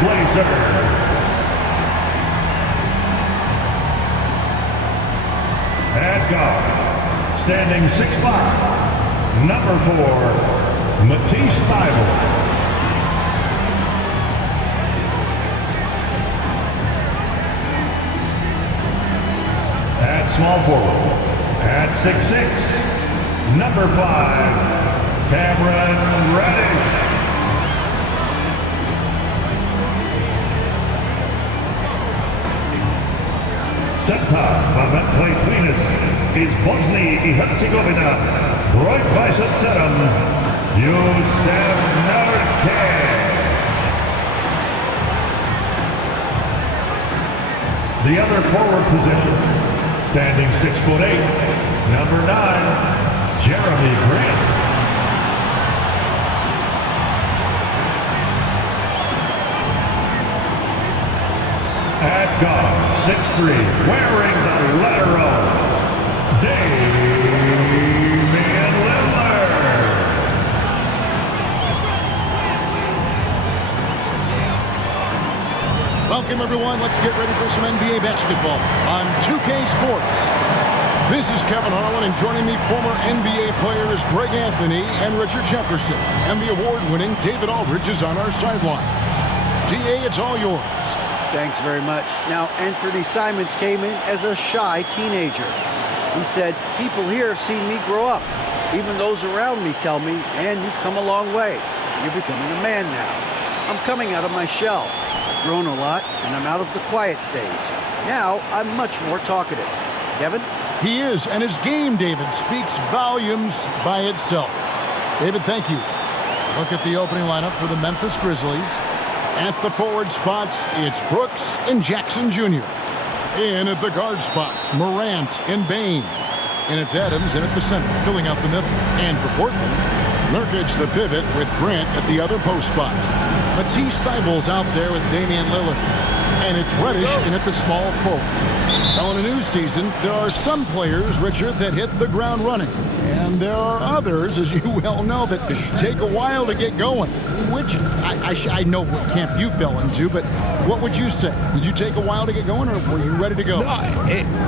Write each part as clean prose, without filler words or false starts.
Blazers. At guard, standing 6'5", number 4, Matisse Thybulle. At small forward, at 6'6", number 5, Cameron Reddish. Center for Memphis is Bosnia and Herzegovina, Broik Weisset Sedum, Yusef Nurkic. The other forward position, standing 6'8", number 9, Jeremy Grant. At guard, 6'3", wearing the letter O, Damian Lillard. Welcome, everyone. Let's get ready for some NBA basketball on 2K Sports. This is Kevin Harlan, and joining me, former NBA players Greg Anthony and Richard Jefferson. And the award-winning David Aldridge is on our sideline. DA, it's all yours. Thanks very much. Now, Anthony Simons came in as a shy teenager. He said, people here have seen me grow up. Even those around me tell me, man, you've come a long way. You're becoming a man now. I'm coming out of my shell. I've grown a lot, and I'm out of the quiet stage. Now, I'm much more talkative. Kevin? He is, and his game, David, speaks volumes by itself. David, thank you. Look at the opening lineup for the Memphis Grizzlies. At the forward spots, it's Brooks and Jackson Jr. In at the guard spots, Morant and Bain. And it's Adams in at the center, filling out the middle. And for Portland, Nurkic the pivot with Grant at the other post spot. Matisse Thybulle's out there with Damian Lillard. And it's Reddish in at the small forward. Now in a new season, there are some players, Richard, that hit the ground running. And there are others, as you well know, that take a while to get going. Which, I know what camp you fell into, but what would you say? Did you take a while to get going, or were you ready to go? No,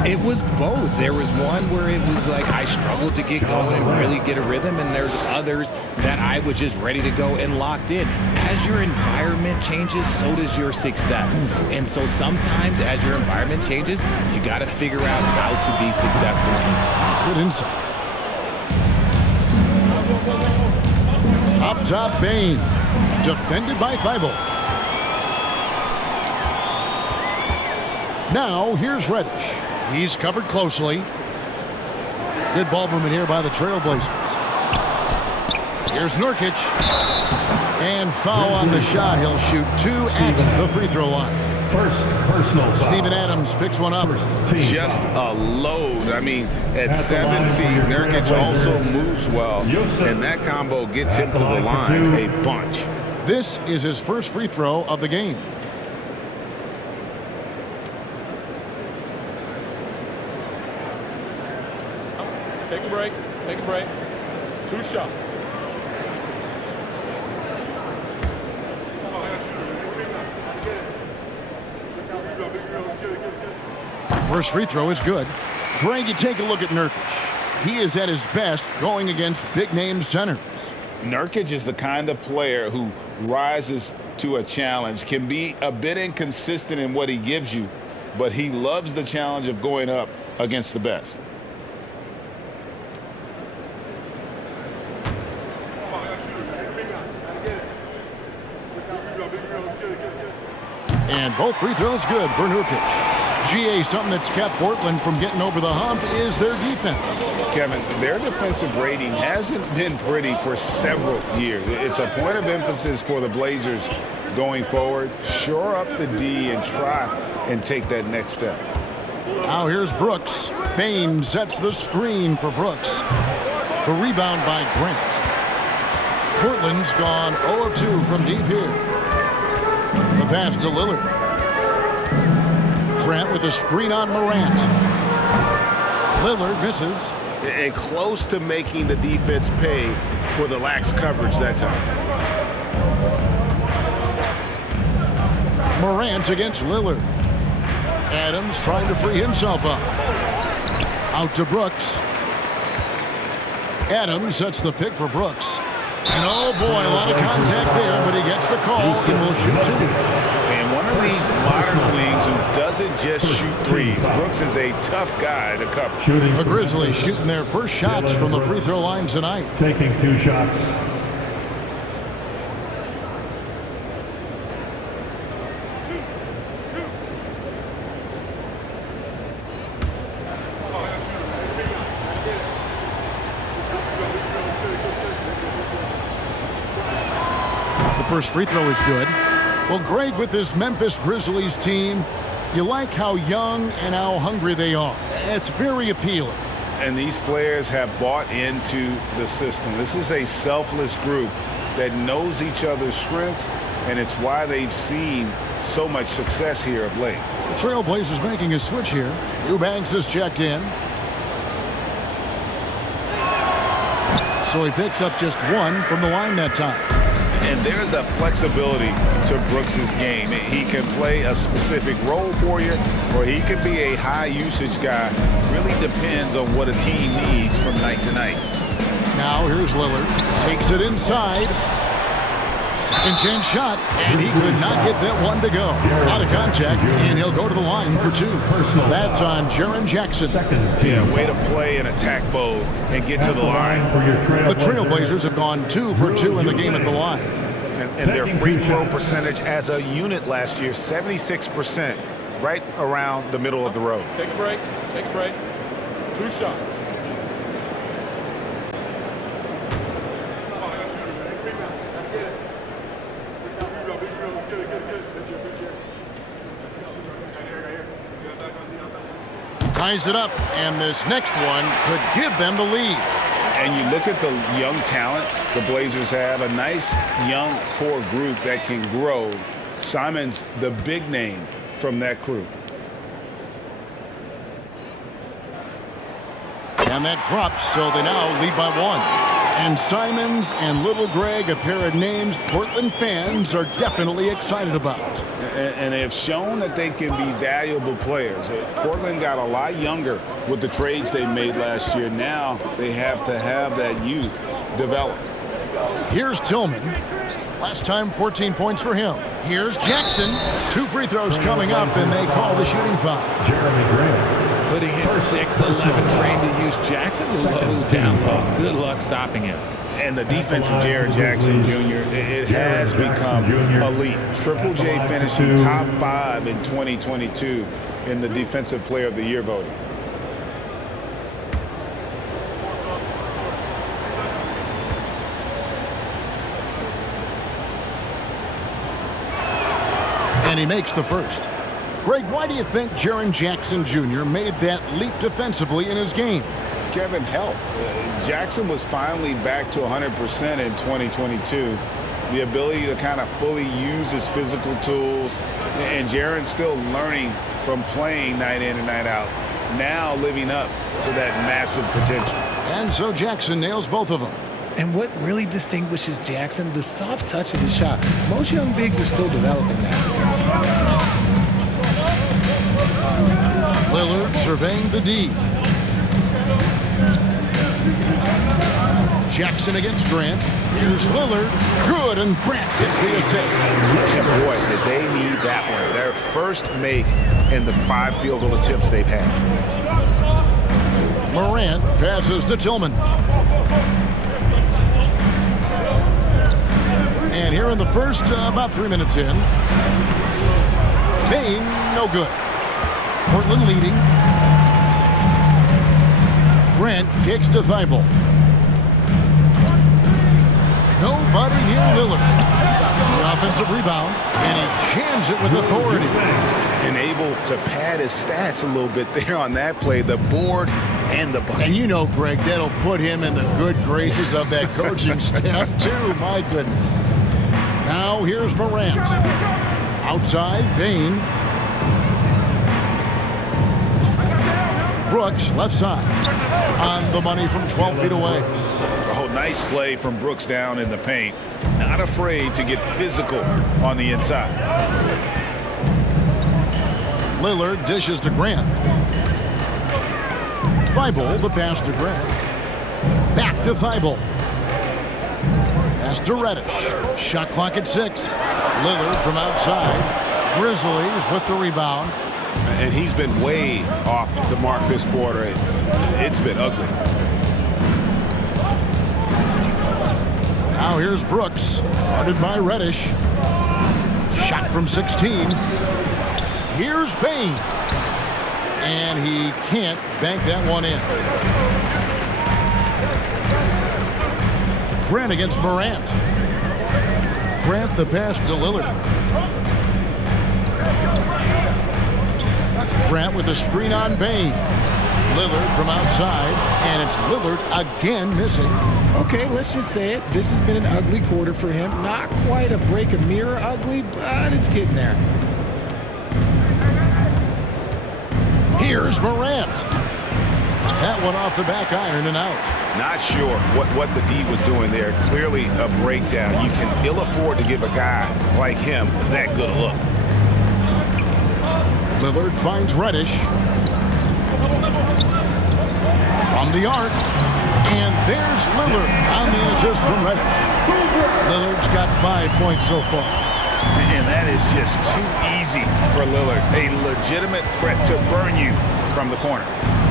it was both. There was one where it was like I struggled to get going and really get a rhythm, and there's others that I was just ready to go and locked in. As your environment changes, so does your success. And so sometimes as your environment changes, you got to figure out how to be successful in it. Good insight. Up top, Bain. Defended by Thybulle. Now, here's Reddish. He's covered closely. Good ball movement here by the Trailblazers. Here's Nurkic. And foul on the shot. He'll shoot 2 at the free throw line. First personal foul. Steven Adams picks one up. Just a load. I mean, at 7 feet, Nurkic also moves well, and that combo gets him to the line a bunch. This is his first free throw of the game. Take a break. Take a break. 2 shots. First free throw is good. Greg, you take a look at Nurkic. He is at his best going against big-name centers. Nurkic is the kind of player who rises to a challenge, can be a bit inconsistent in what he gives you, but he loves the challenge of going up against the best. And both free throws good for Nurkic. GA, something that's kept Portland from getting over the hump is their defense. Kevin, their defensive rating hasn't been pretty for several years. It's a point of emphasis for the Blazers going forward. Shore up the D and try and take that next step. Now here's Brooks. Bain sets the screen for Brooks. The rebound by Grant. Portland's gone 0 of 2 from deep here. The pass to Lillard. Grant with a screen on Morant. Lillard misses. And close to making the defense pay for the lax coverage that time. Morant against Lillard. Adams trying to free himself up. Out to Brooks. Adams sets the pick for Brooks. And oh boy, a lot of contact there, but he gets the call and will shoot two. And one of these modern wings who doesn't just shoot threes. Brooks is a tough guy to cover. The Grizzlies shooting their first shots from the free throw line tonight. Taking 2 shots. First free throw is good. Well, Greg, with this Memphis Grizzlies team, you like how young and how hungry they are. It's very appealing. And these players have bought into the system. This is a selfless group that knows each other's strengths, and it's why they've seen so much success here of late. The Trailblazers making a switch here. Eubanks is checked in. So he picks up just 1 from the line that time. And there's a flexibility to Brooks's game. He can play a specific role for you, or he could be a high-usage guy. Really depends on what a team needs from night to night. Now here's Lillard. Takes it inside. Second chance shot, and he could not get that one to go. Out of contact, and he'll go to the line for 2. That's on Jaren Jackson. Yeah, way to play an attack mode and get to the line. The Trailblazers have gone 2 for 2 in the game at the line. And their free throw percentage as a unit last year, 76%, right around the middle of the road. Take a break. Take a break. 2 shots. Ties it up, and this next one could give them the lead. And you look at the young talent the Blazers have, a nice young core group that can grow. Simon's the big name from that crew. And that drops, so they now lead by 1. And Simons and Little Greg, a pair of names Portland fans are definitely excited about. And they have shown that they can be valuable players. Portland got a lot younger with the trades they made last year. Now they have to have that youth develop. Here's Tillman. Last time, 14 points for him. Here's Jackson. 2 free throws coming up, and they call the shooting foul. Jeremy Grant. Putting his 6'11" frame to use Jackson low down low. Good luck stopping him. And the defense of Jaren Jackson Jr., it has become elite. Triple J finishing top 5 in 2022 in the Defensive Player of the Year voting. And he makes the first. Greg, why do you think Jaren Jackson Jr. made that leap defensively in his game? Kevin, health. Jackson was finally back to 100% in 2022. The ability to kind of fully use his physical tools. And Jaren's still learning from playing night in and night out. Now living up to that massive potential. And so Jackson nails both of them. And what really distinguishes Jackson, the soft touch of the shot. Most young bigs are still developing that. Lillard surveying the D. Jackson against Grant. Here's Lillard. Good, and Grant gets the assist. And boy, did they need that one. Their first make in the 5 field goal attempts they've had. Morant passes to Tillman. And here in the first, about 3 minutes in. Bain, no good. Portland leading. Grant kicks to Thibault. Nobody near Lillard. The offensive rebound, and he jams it with authority. And able to pad his stats a little bit there on that play, the board and the bucket. And you know, Greg, that'll put him in the good graces of that coaching staff, too. My goodness. Now here's Morant. Outside, Bain. Brooks, left side. On the money from 12 feet away. Oh, nice play from Brooks down in the paint. Not afraid to get physical on the inside. Lillard dishes to Grant. Thibault, the pass to Grant. Back to Thibault. Pass to Reddish. Shot clock at 6. Lillard from outside. Grizzlies with the rebound. And he's been way off the mark this quarter. It's been ugly. Now here's Brooks, guarded by Reddish. Shot from 16. Here's Payne. And he can't bank that one in. Grant against Morant. Grant the pass to Lillard. Grant with a screen on Payne. Lillard from outside, and it's Lillard again missing. Okay, let's just say it. This has been an ugly quarter for him. Not quite a break a mirror ugly, but it's getting there. Here's Morant. That one off the back iron and out. Not sure what the D was doing there. Clearly a breakdown. You can ill afford to give a guy like him that good a look. Lillard finds Reddish. From the arc. And there's Lillard on the assist from Reddish. Lillard's got 5 points so far. And that is just too easy for Lillard. A legitimate threat to burn you from the corner.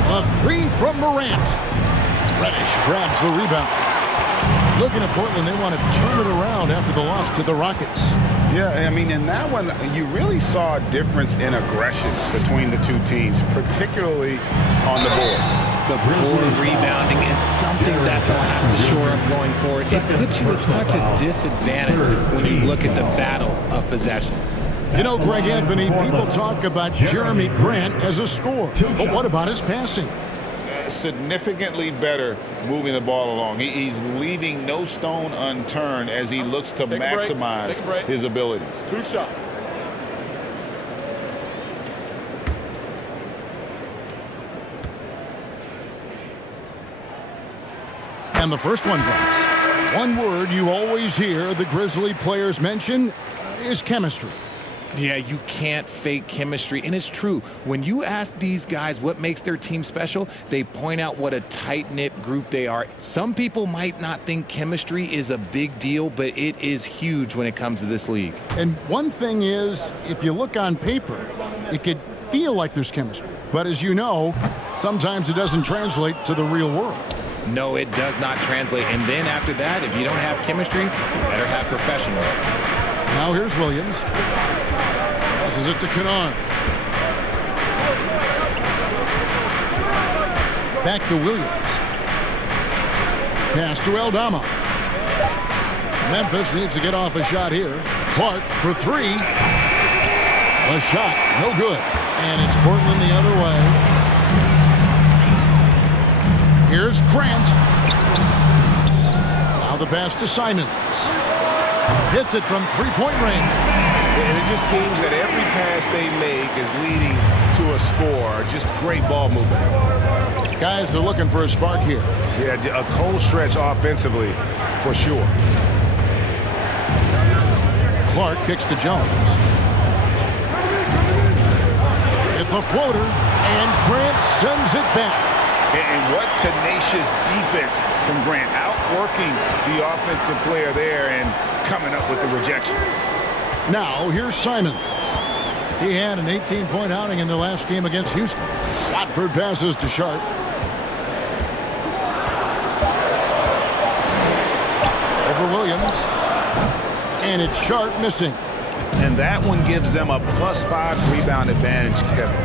A 3 from Morant. Reddish grabs the rebound. Looking at Portland, they want to turn it around after the loss to the Rockets. Yeah, I mean, in that one, you really saw a difference in aggression between the two teams, particularly on the board. The poor rebounding is something that they'll have to shore up going forward. It puts you at such a disadvantage when you look at the battle of possessions. You know, Greg Anthony, people talk about Jeremy Grant as a scorer, but what about his passing? Significantly better moving the ball along. He's leaving no stone unturned as he looks to maximize his abilities. 2 shots. And the first one drops. One word you always hear the Grizzly players mention is chemistry. Yeah, you can't fake chemistry. And it's true. When you ask these guys what makes their team special, they point out what a tight-knit group they are. Some people might not think chemistry is a big deal, but it is huge when it comes to this league. And one thing is, if you look on paper, it could feel like there's chemistry. But as you know, sometimes it doesn't translate to the real world. No, it does not translate. And then after that, if you don't have chemistry, you better have professionals. Now here's Williams. Passes it to Kennard. Back to Williams. Pass to Aldama. Memphis needs to get off a shot here. Clark for 3. A shot, no good. And it's Portland the other way. Here's Grant. Now the pass to Simons. Hits it from 3-point range. And it just seems that every pass they make is leading to a score. Just great ball movement. Guys are looking for a spark here. Yeah, a cold stretch offensively for sure. Clark kicks to Jones. It's a floater, and Grant sends it back. And what tenacious defense from Grant, outworking the offensive player there and coming up with the rejection. Now, here's Simons. He had an 18-point outing in the last game against Houston. Watford passes to Sharp. Over Williams. And it's Sharp missing. And that one gives them a +5 rebound advantage, Kevin.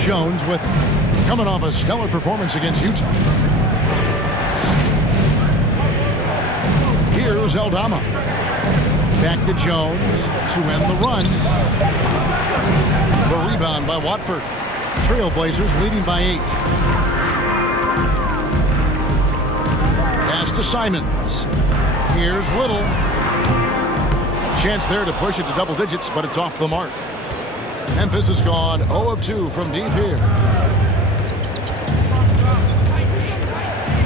Jones with it. Coming off a stellar performance against Utah. Here's Aldama. Back to Jones to end the run. The rebound by Watford. Trailblazers leading by 8. Pass to Simons. Here's Little. A chance there to push it to double digits, but it's off the mark. Memphis has gone 0 of 2 from deep here.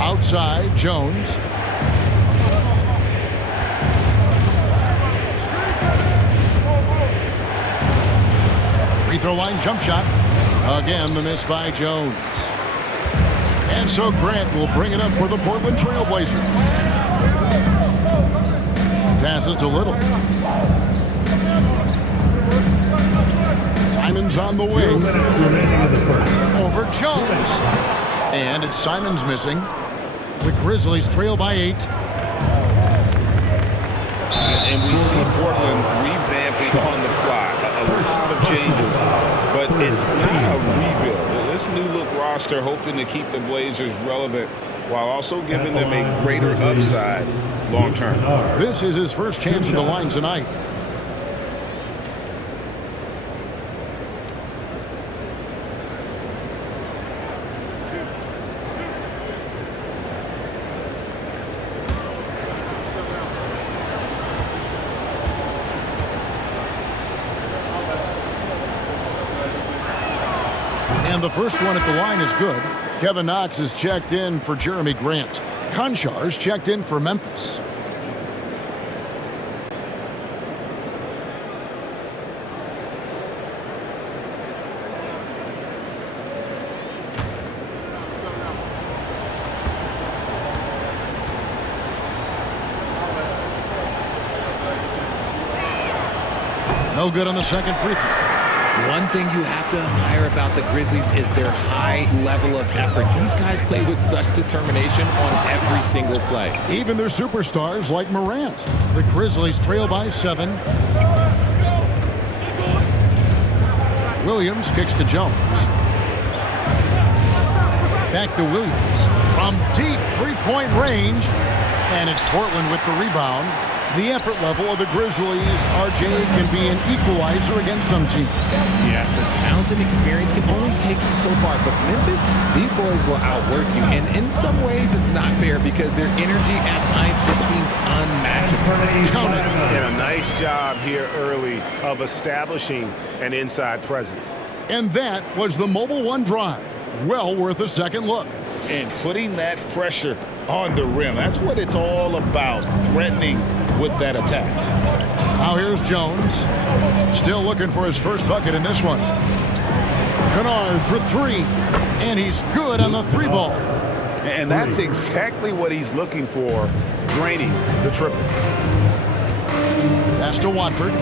Outside, Jones. Free throw line jump shot. Again, the miss by Jones. And so Grant will bring it up for the Portland Trail Blazers. Passes to Little. Simons on the 2 wing. minutes remaining in the first. Over Jones. And it's Simons missing. The Grizzlies trail by 8. And we see Portland revamping on the fly. A lot of changes, but it's not a rebuild. This new look roster hoping to keep the Blazers relevant while also giving them a greater upside long term. This is his first chance at the line tonight. And the first one at the line is good. Kevin Knox is checked in for Jeremy Grant. Konchar's checked in for Memphis. No good on the second free throw. One thing you have to admire about the Grizzlies is their high level of effort. These guys play with such determination on every single play. Even their superstars like Morant. The Grizzlies trail by 7. Williams kicks to Jones. Back to Williams. From deep three-point range. And it's Portland with the rebound. The effort level of the Grizzlies, RJ, can be an equalizer against some teams. Yes, the talent and experience can only take you so far, but Memphis, these boys will outwork you, and in some ways it's not fair because their energy at times just seems unmatchable. And a nice job here early of establishing an inside presence. And that was the Mobile One drive. Well worth a second look. And putting that pressure on the rim, that's what it's all about, threatening with that attack. Now here's Jones. Still looking for his first bucket in this one. Kennard for 3. And he's good on the 3 ball. And that's exactly what he's looking for, draining the triple. Pass to Watford.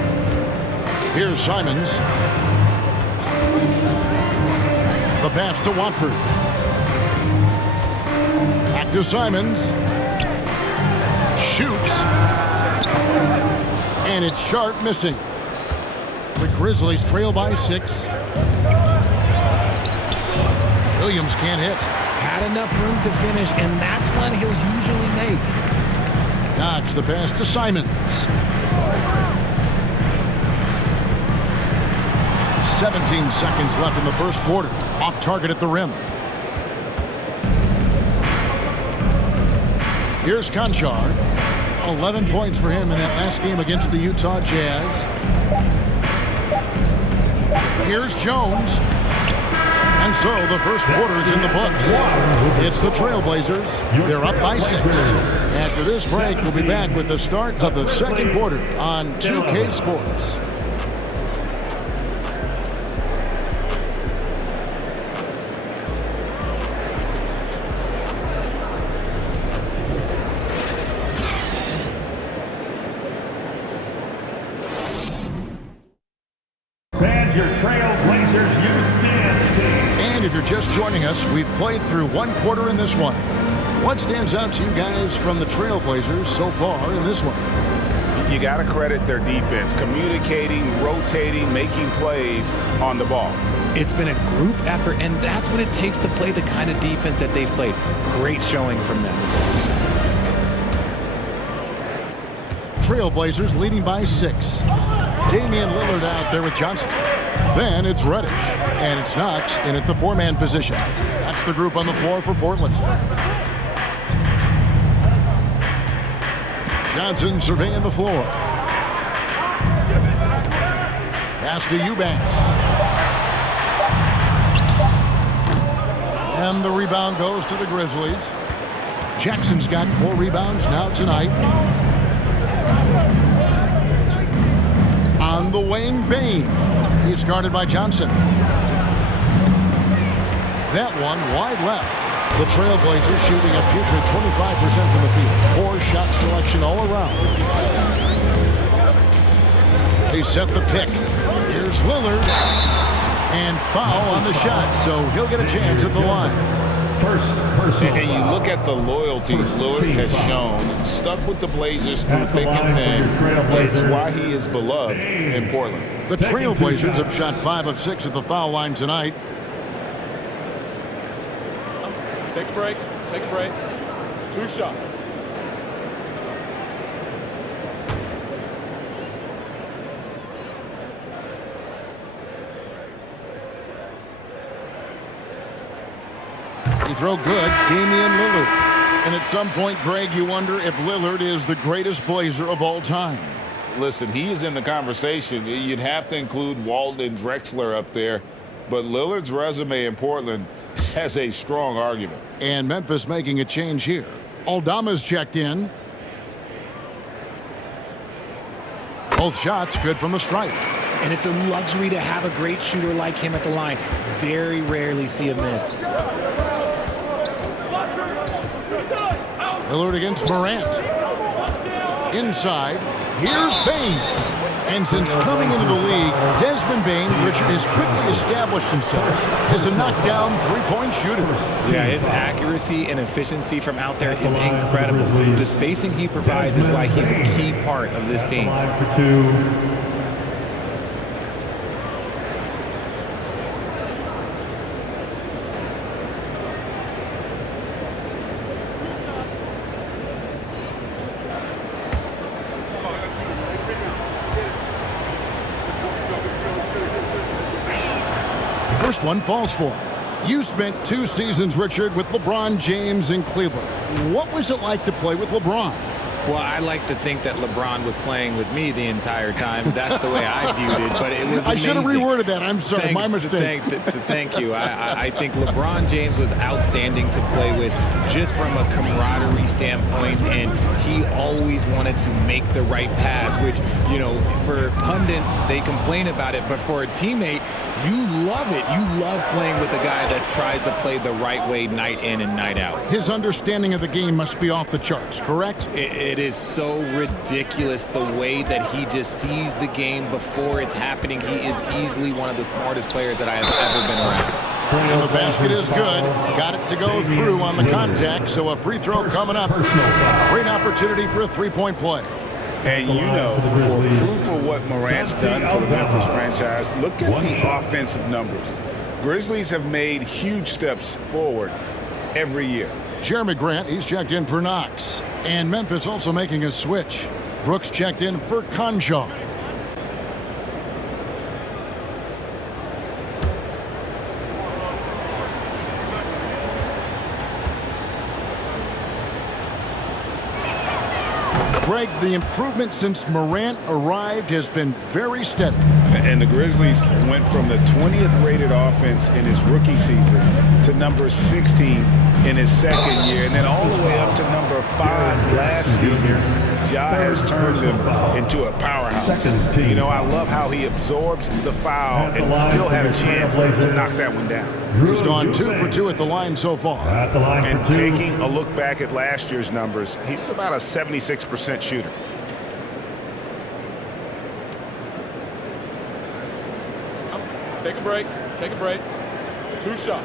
Here's Simons. The pass to Watford. Back to Simons. Shoots. And it's Sharp missing. The Grizzlies trail by 6. Williams can't hit. Had enough room to finish, and that's one he'll usually make. Knox the pass to Simons. 17 seconds left in the first quarter. Off target at the rim. Here's Konchar. 11 points for him in that last game against the Utah Jazz. Here's Jones. And so the first quarter is in the books. It's the Trailblazers. They're up by 6. After this break, we'll be back with the start of the second quarter on 2K Sports. Your Trailblazers Youth Dance Team. And if you're just joining us, we've played through one quarter in this one. What stands out to you guys from the Trailblazers so far in this one? You got to credit their defense, communicating, rotating, making plays on the ball. It's been a group effort, and that's what it takes to play the kind of defense that they've played. Great showing from them. Trailblazers leading by 6. Damian Lillard out there with Johnson. Then it's Reddish, and it's Knox in at the 4-man position. That's the group on the floor for Portland. Johnson surveying the floor. Pass to Eubanks. And the rebound goes to the Grizzlies. Jackson's got 4 rebounds now tonight. On the wing, Bain. He's guarded by Johnson. That one wide left. The Trailblazers shooting a putrid 25% from the field. Poor shot selection all around. They set the pick. Here's Lillard. And foul on the shot, so he'll get a chance at the line. First personal And you look at the loyalty Lillard has shown, stuck with the Blazers through thick and thin. It's why he is beloved in Portland. The Trailblazers have shot 5 of 6 at the foul line tonight. Take a break. Take a break. 2 shots. He throw good, Damian Lillard. And at some point, Greg, you wonder if Lillard is the greatest Blazer of all time. Listen, he is in the conversation. You'd have to include Walton and Drexler up there. But Lillard's resume in Portland has a strong argument. And Memphis making a change here. Aldama's checked in. Both shots good from the stripe. And it's a luxury to have a great shooter like him at the line. Very rarely see a miss. Lillard against Morant. Inside, here's Bane. And since coming into the league, Desmond Bane, Richard, has quickly established himself as a knockdown three-point shooter. Yeah, his accuracy and efficiency from out there is incredible. The spacing he provides is why he's a key part of this team. Line for 2. First one falls for him. You spent 2 seasons, Richard, with LeBron James in Cleveland. What was it like to play with LeBron? Well, I like to think that LeBron was playing with me the entire time. That's the way I viewed it, but it was amazing. I should have reworded that. I'm sorry, my mistake. Thank you. I think LeBron James was outstanding to play with just from a camaraderie standpoint, and he always wanted to make the right pass, which, you know, for pundits, they complain about it, but for a teammate, you love it. You love playing with a guy that tries to play the right way night in and night out. His understanding of the game must be off the charts, correct? It is so ridiculous the way that he just sees the game before it's happening. He is easily one of the smartest players that I have ever been around. And the basket is good. Got it to go through on the contact, so a free throw coming up. Great opportunity for a three-point play. And you know, for proof of what Morant's done for the Memphis franchise, look at the offensive numbers. Grizzlies have made huge steps forward every year. Jeremy Grant, he's checked in for Knox. And Memphis also making a switch. Brooks checked in for Conjaw. Greg, the improvement since Morant arrived has been very steady. And the Grizzlies went from the 20th rated offense in his rookie season to number 16 in his second year, and then all the way up to number 5 last season. Ja has turned him into a powerhouse. You know, I love how he absorbs the foul and still had a chance to knock that one down. He's gone 2 for 2 at the line so far. At the line And for 2. taking a look back at last year's numbers, he's about a 76% shooter. Take a break. Take a break. 2 shots.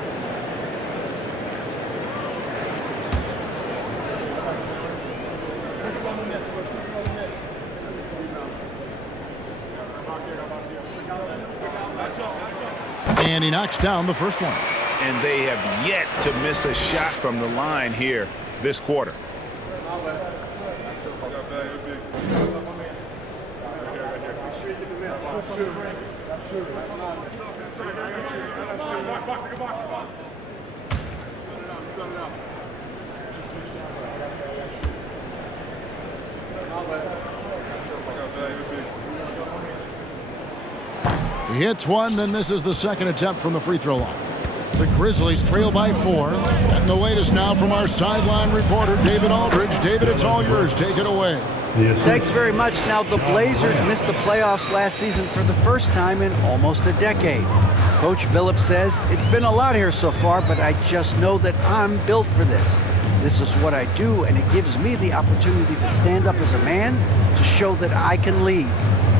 And he knocks down the first one. And they have yet to miss a shot from the line here this quarter. He hits one, then misses the second attempt from the free throw line. The Grizzlies trail by 4. And the latest now from our sideline reporter, David Aldridge. David, it's all yours. Take it away. The assist. Thanks very much. Now, the Blazers missed the playoffs last season for the first time in almost a decade. Coach Billups says, it's been a lot here so far, but I just know that I'm built for this. This is what I do, and it gives me the opportunity to stand up as a man to show that I can lead.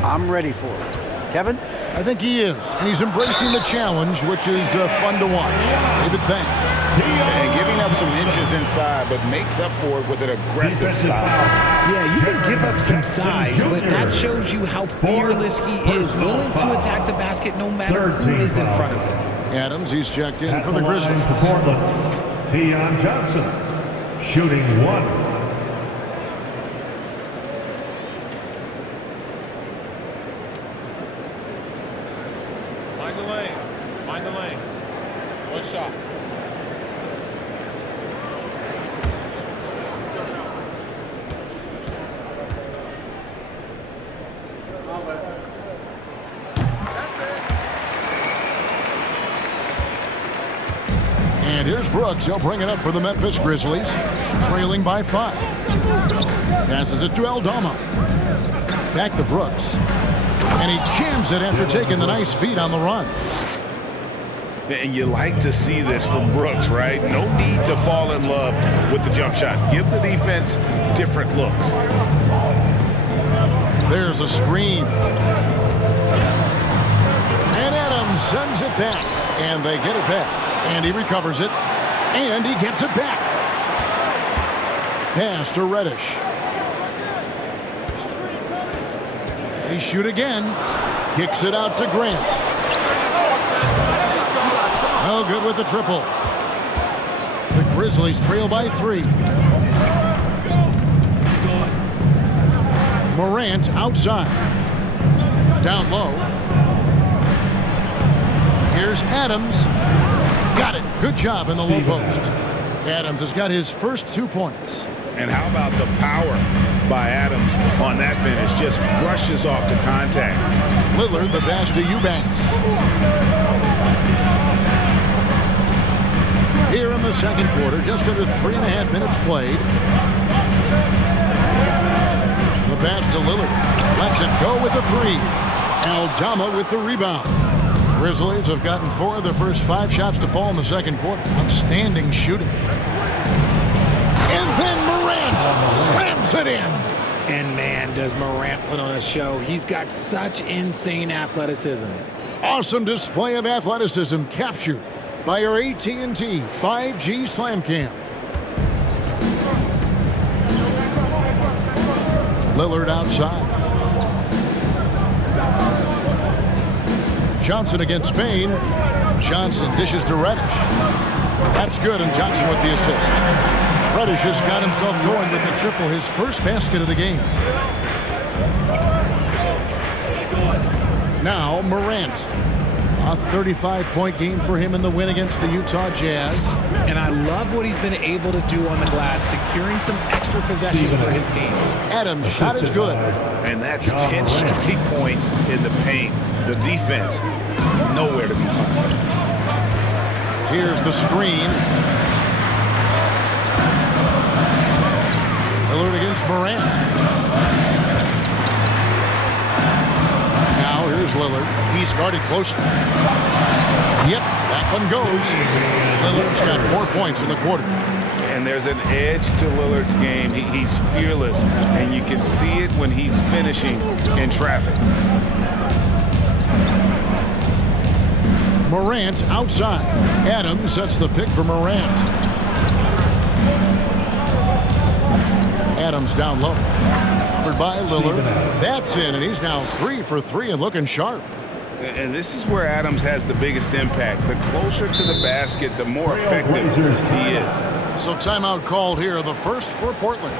I'm ready for it. Kevin? I think he is, and he's embracing the challenge, which is fun to watch. David, thanks. And giving up some inches inside, but makes up for it with an aggressive style. Yeah, you can give up some size, but that shows you how fearless he is, willing to attack the basket no matter who is in front of him. Adams, he's checked in At for the Grizzlies. For Portland, Keon Johnson, shooting 1. Find the lanes. Find the lanes. One shot. And here's Brooks. He'll bring it up for the Memphis Grizzlies, trailing by 5. Passes it to Aldama. Back to Brooks. And he jams it after taking the nice feed on the run. And you like to see this from Brooks, right? No need to fall in love with the jump shot. Give the defense different looks. There's a screen. And Adams sends it back. And they get it back. And he recovers it. And he gets it back. Pass to Reddish. They shoot again. Kicks it out to Grant. No good with the triple. The Grizzlies trail by 3. Morant outside. Down low. Here's Adams. Got it. Good job in the low post. Adams has got his first 2 points. And how about the power by Adams on that finish? Just brushes off the contact. Lillard, the pass to Eubanks. Here in the second quarter, just under 3.5 minutes played. The pass to Lillard. Lets it go with the 3. Aldama with the rebound. Grizzlies have gotten 4 of their first 5 shots to fall in the second quarter. Outstanding shooting. And then Morant slams it in. And man, does Morant put on a show. He's got such insane athleticism. Awesome display of athleticism captured by our AT&T 5G Slam Cam. Lillard outside. Johnson against Spain. Johnson dishes to Reddish. That's good, and Johnson with the assist. Reddish has got himself going with the triple, his first basket of the game. Now Morant. A 35-point game for him in the win against the Utah Jazz. And I love what he's been able to do on the glass, securing some extra possessions for his team. Adams' shot is good. And that's 10 straight points in the paint. The defense, nowhere to be found. Here's the screen. Lillard against Morant. Now here's Lillard. He's guarded closely. Yep, that one goes. Lillard's got 4 points in the quarter. And there's an edge to Lillard's game. He's fearless, and you can see it when he's finishing in traffic. Morant outside. Adams sets the pick for Morant. Adams down low. Covered by Lillard. That's in, and he's now 3 for 3 and looking sharp. And this is where Adams has the biggest impact. The closer to the basket, the more effective he is. So timeout called here, the first for Portland.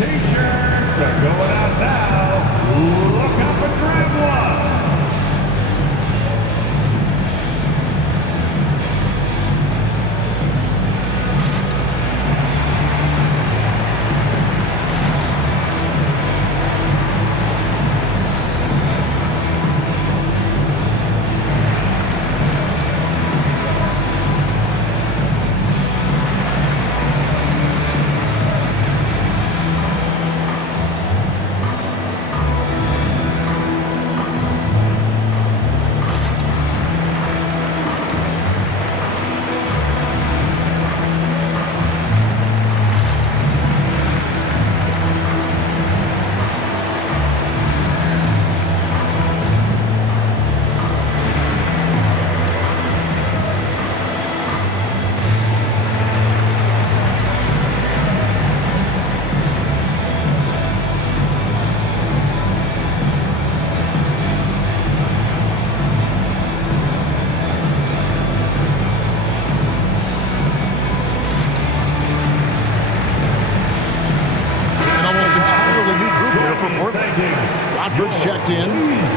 T-shirts are going out now. Look out for grab one. Watford's checked in.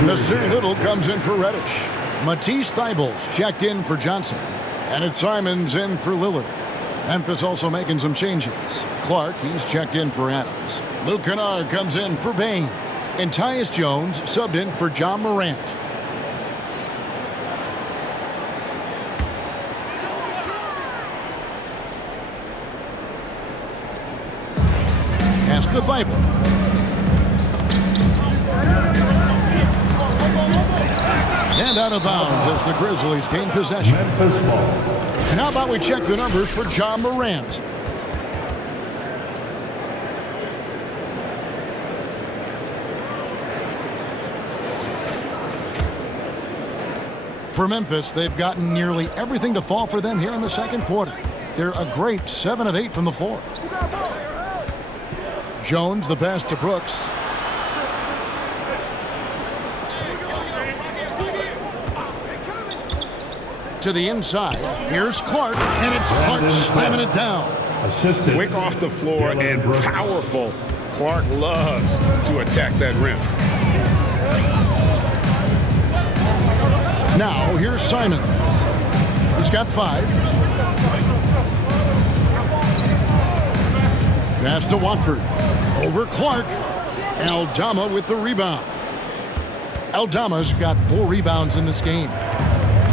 Nasir Little comes in for Reddish. Matisse Thybulle's checked in for Johnson. And it's Simons in for Lillard. Memphis also making some changes. Clark, he's checked in for Adams. Luke Kennard comes in for Bain. And Tyus Jones subbed in for John Morant. Pass to Thybulle. And out of bounds as the Grizzlies gain possession. Memphis ball. And how about we check the numbers for John Morant? For Memphis, they've gotten nearly everything to fall for them here in the second quarter. They're a great 7 of 8 from the floor. Jones, the pass to Brooks. To the inside. Here's Clark, and it's Clark slamming it down. Assisted. Quick off the floor Dylan and Brooks. powerful. Clark loves to attack that rim. Now, here's Simon. He's got 5. Pass to Watford. Over Clark. Aldama with the rebound. Aldama's got 4 rebounds in this game.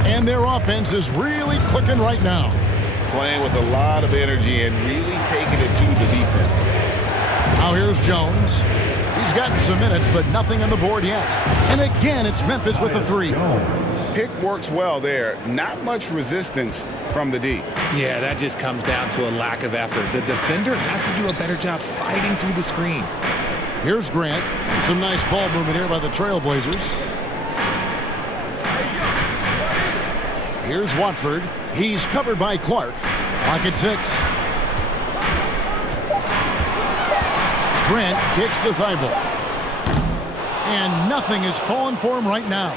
And their offense is really clicking right now. Playing with a lot of energy and really taking it to the defense. Now here's Jones. He's gotten some minutes, but nothing on the board yet. And again, it's Memphis with the 3. Pick works well there. Not much resistance from the D. Yeah, that just comes down to a lack of effort. The defender has to do a better job fighting through the screen. Here's Grant. Some nice ball movement here by the Trailblazers. Here's Watford. He's covered by Clark. Clock at 6. Grant kicks to Thybulle. And nothing is falling for him right now.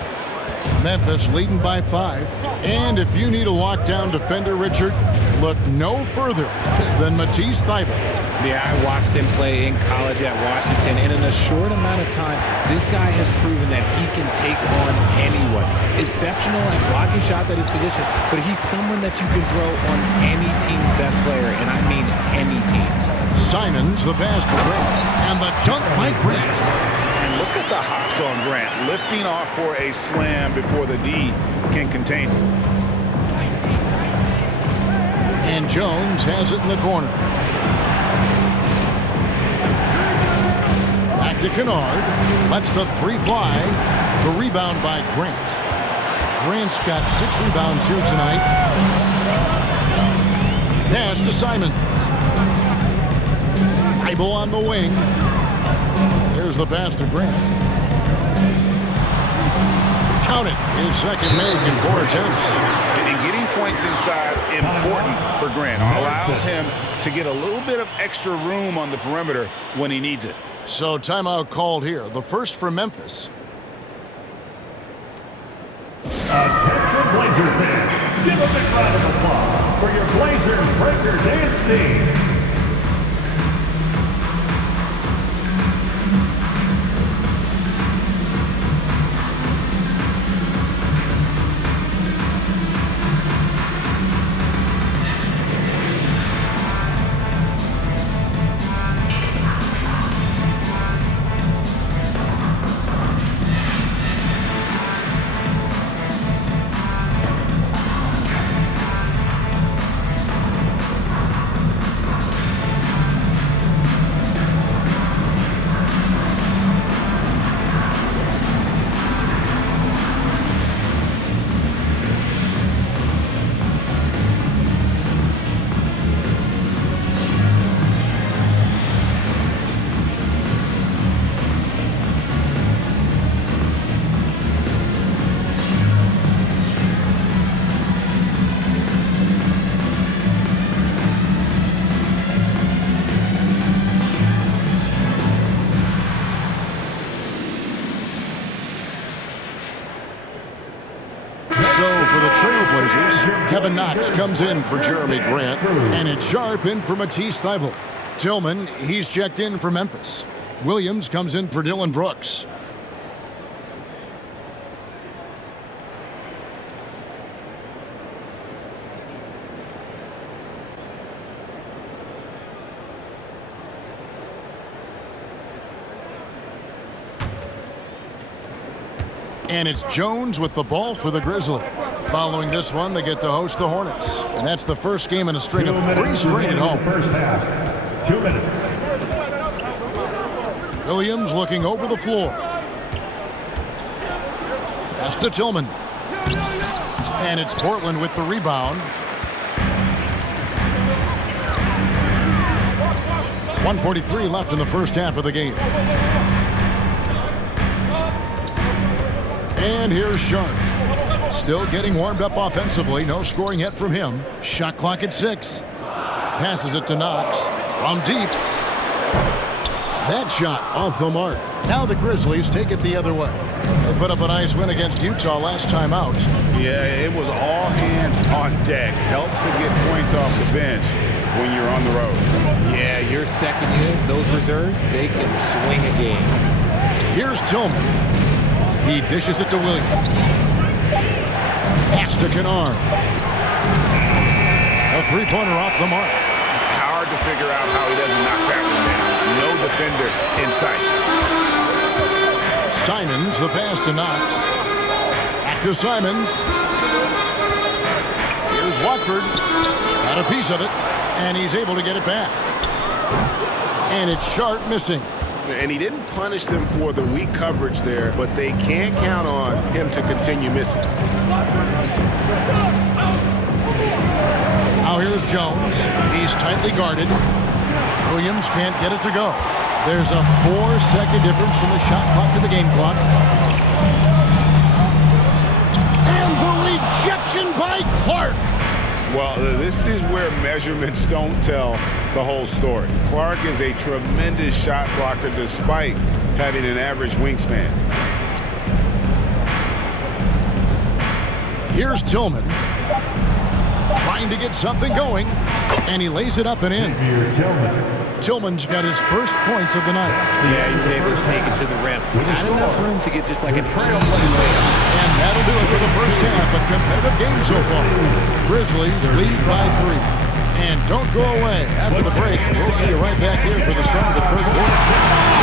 Memphis leading by 5. And if you need a lockdown defender, Richard, look no further than Matisse Thybulle. Yeah, I watched him play in college at Washington, and in a short amount of time, this guy has proven that he can take on anyone. Exceptional at blocking shots at his position, but he's someone that you can throw on any team's best player, and I mean any team. Simons, the pass to Grant, and the dunk by Grant. And look at the hops on Grant, lifting off for a slam before the D can contain him. And Jones has it in the corner. Back to Kennard. Lets the 3 fly. The rebound by Grant. Grant's got 6 rebounds here tonight. Pass to Simons. Thybulle on the wing. There's the pass to Grant. Count it. His second make in 4 attempts. And getting points inside, important for Grant. Allows him to get a little bit of extra room on the perimeter when he needs it. So timeout called here. The first for Memphis. Attention Blazer fans. Give a big round of applause for your Blazers Breaker Dance team. So for the Trailblazers, Kevin Knox comes in for Jeremy Grant, and it's Sharp in for Matisse Thybulle. Tillman, he's checked in for Memphis. Williams comes in for Dylan Brooks. And it's Jones with the ball for the Grizzlies. Following this one, they get to host the Hornets. And that's the first game in a string of 3 straight at home. First half. 2 minutes. Williams looking over the floor. Pass to Tillman. And it's Portland with the rebound. 1:43 left in the first half of the game. And here's Sharp. Still getting warmed up offensively. No scoring yet from him. Shot clock at 6. Passes it to Knox from deep. That shot off the mark. Now the Grizzlies take it the other way. They put up a nice win against Utah last time out. Yeah, it was all hands on deck. Helps to get points off the bench when you're on the road. Yeah, your second unit, those reserves, they can swing a game. Here's Tillman. He dishes it to Williams. Pass to Kennard. A three-pointer off the mark. Hard to figure out how he doesn't knock that one down. No defender in sight. Simons, the pass to Knox. Back to Simons. Here's Watford. Got a piece of it, and he's able to get it back. And it's Sharp missing. And he didn't punish them for the weak coverage there, but they can't count on him to continue missing. Now here's Jones. He's tightly guarded. Williams can't get it to go. There's a 4-second difference from the shot clock to the game clock. And the rejection by Clark. Well, this is where measurements don't tell the whole story. Clark is a tremendous shot blocker despite having an average wingspan. Here's Tillman. Trying to get something going. And he lays it up and in. Tillman's got his first points of the night. Yeah, he was able to sneak it to the rim. Not enough room to get just like an easy layup. And that'll do it for the first half. A competitive game so far. Grizzlies lead by 3. And don't go away. After the break, we'll see you right back here for the start of the third quarter.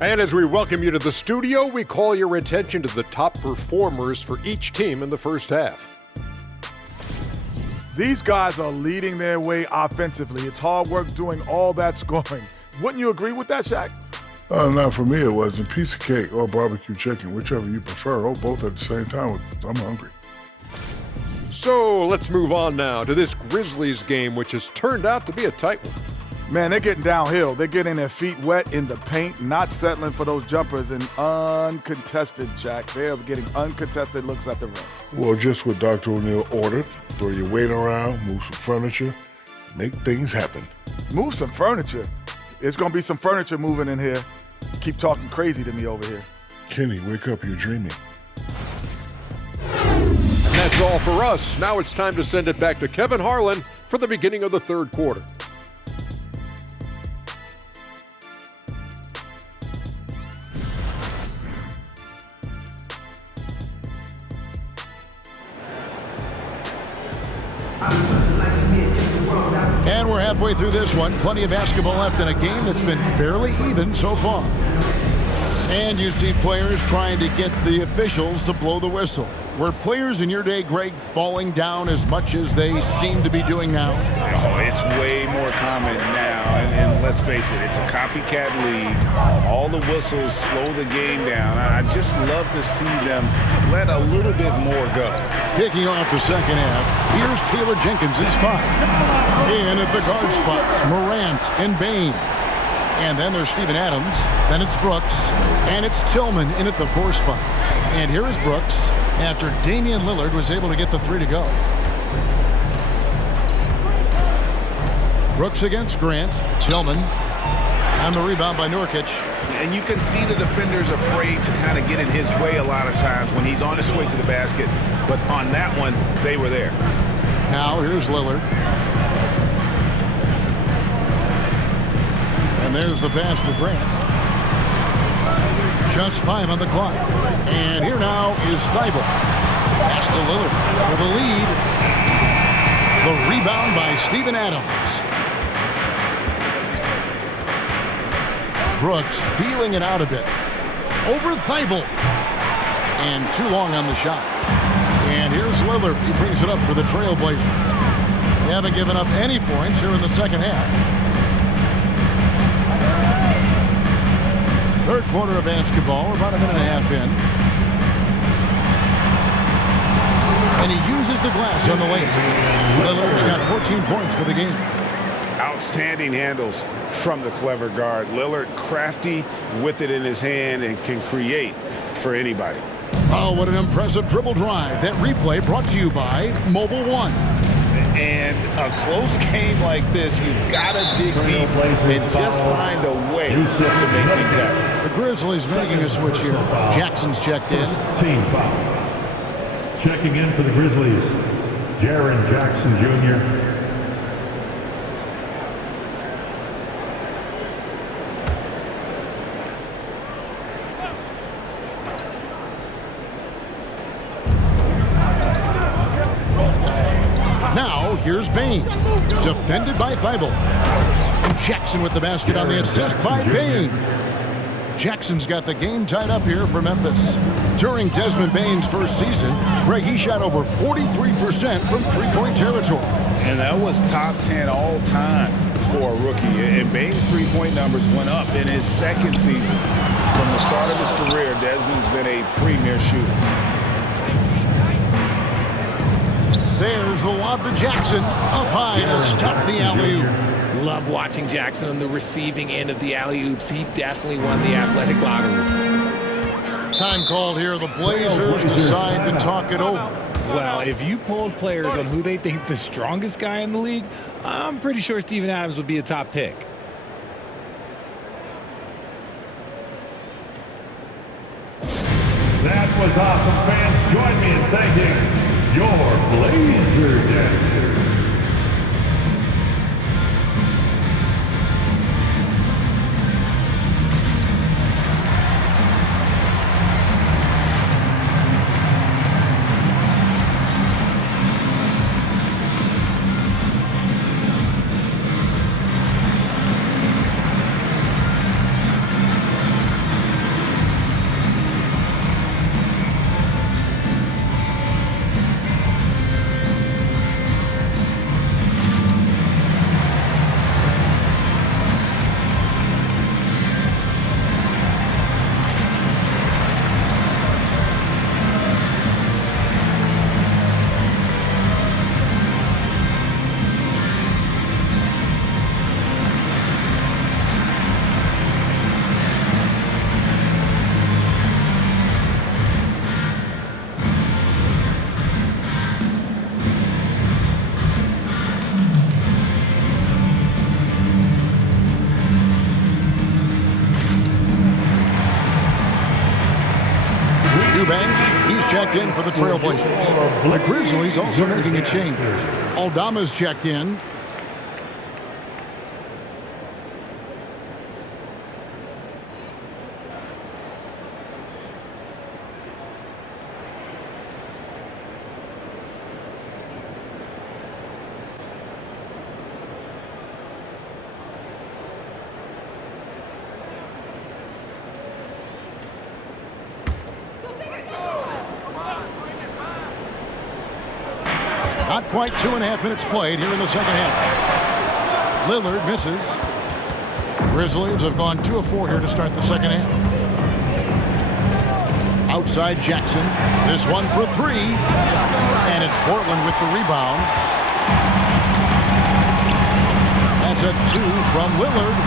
And as we welcome you to the studio, we call your attention to the top performers for each team in the first half. These guys are leading their way offensively. It's hard work doing all that scoring. Wouldn't you agree with that, Shaq? Not for me, it wasn't. Piece of cake or barbecue chicken, whichever you prefer, or both at the same time. I'm hungry. So let's move on now to this Grizzlies game, which has turned out to be a tight one. Man, they're getting downhill. They're getting their feet wet in the paint, not settling for those jumpers, and uncontested, Jack. They're getting uncontested looks at the rim. Well, just what Dr. O'Neal ordered. Throw your weight around, move some furniture, make things happen. Move some furniture? There's going to be some furniture moving in here. Keep talking crazy to me over here. Kenny, wake up, you're dreaming. And that's all for us. Now it's time to send it back to Kevin Harlan for the beginning of the third quarter. And we're halfway through this one. Plenty of basketball left in a game that's been fairly even so far. And you see players trying to get the officials to blow the whistle. Were players in your day, Greg, falling down as much as they seem to be doing now? Oh, it's way more common now, and let's face it, it's a copycat league. All the whistles slow the game down. I just love to see them let a little bit more go. Kicking off the second half, here's Taylor Jenkins' 5. In at the guard spots, Morant and Bain. And then there's Steven Adams, then it's Brooks, and it's Tillman in at the 4 spot. And here is Brooks after Damian Lillard was able to get the 3 to go. Brooks against Grant, Tillman, and the rebound by Nurkic. And you can see the defenders afraid to kind of get in his way a lot of times when he's on his way to the basket. But on that one, they were there. Now here's Lillard. And there's the pass to Grant. Just 5 on the clock. And here now is Thibault. Pass to Lillard for the lead. The rebound by Steven Adams. Brooks feeling it out a bit. Over Thibault. And too long on the shot. And here's Lillard. He brings it up for the Trailblazers. They haven't given up any points here in the second half. Third quarter of basketball. We're about a minute and a half in. And he uses the glass on the lane. Lillard's got 14 points for the game. Outstanding handles from the clever guard. Lillard crafty with it in his hand and can create for anybody. Oh, what an impressive dribble drive. That replay brought to you by Mobile One. And a close game like this, you've got to dig deep and just find a way to make things happen. The Grizzlies making a switch here. Jackson's checked in. Team foul. Checking in for the Grizzlies, Jaren Jackson Jr. Now, here's Bain. Defended by Thibault. And Jackson with the basket on the assist by Bain. Jackson's got the game tied up here for Memphis. During Desmond Bain's first season, Greg, he shot over 43% from three-point territory. And that was top 10 all time for a rookie. And Bain's three-point numbers went up in his second season. From the start of his career, Desmond's been a premier shooter. There's the lob to Jackson. Up high to stuff the alley-oop. Love watching Jackson on the receiving end of the alley-oops. He definitely won the athletic lottery. Time called here. The Blazers decide to talk it over. Well, if you polled players on who they think the strongest guy in the league, I'm pretty sure Steven Adams would be a top pick. That was awesome, fans. Join me in thanking your Blazer dancers. He's checked in for the Trailblazers. The Grizzlies also making a change. Aldama's checked in. Not quite 2.5 minutes played here in the second half. Lillard misses. The Grizzlies have gone 2 of 4 here to start the second half. Outside Jackson. This one for 3. And it's Portland with the rebound. That's a 2 from Lillard.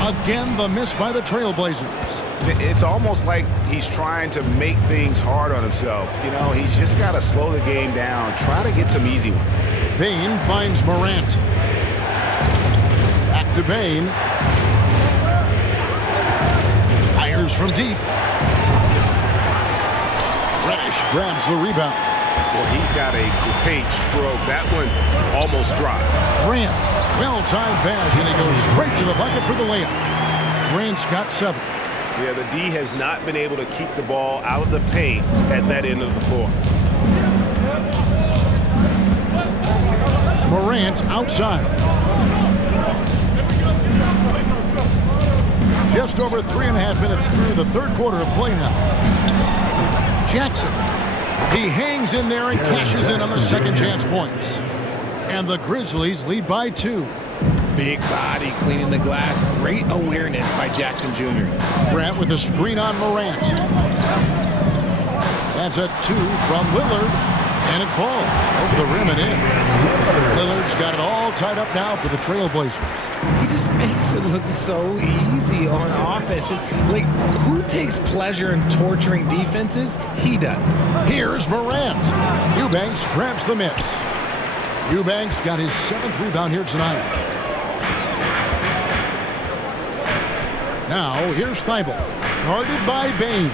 Again, the miss by the Trailblazers. It's almost like he's trying to make things hard on himself. You know, he's just got to slow the game down, try to get some easy ones. Bain finds Morant. Back to Bain. Fires from deep. Reddish grabs the rebound. Well, he's got a great stroke. That one almost dropped. Grant, well-timed pass, and he goes straight to the bucket for the layup. Grant's got 7. Yeah, the D has not been able to keep the ball out of the paint at that end of the floor. Morant outside. Just over 3.5 minutes through the third quarter of play now. Jackson. He hangs in there and cashes in on the second chance points. And the Grizzlies lead by 2. Big body cleaning the glass. Great awareness by Jackson Jr. Grant with a screen on Morant. That's a 2 from Lillard. And it falls over the rim and in. Lillard's got it all tied up now for the Trailblazers. He just makes it look so easy on offense. Like, who takes pleasure in torturing defenses? He does. Here's Morant. Eubanks grabs the miss. Eubanks got his 7th rebound here tonight. Now, here's Thibault, guarded by Bain.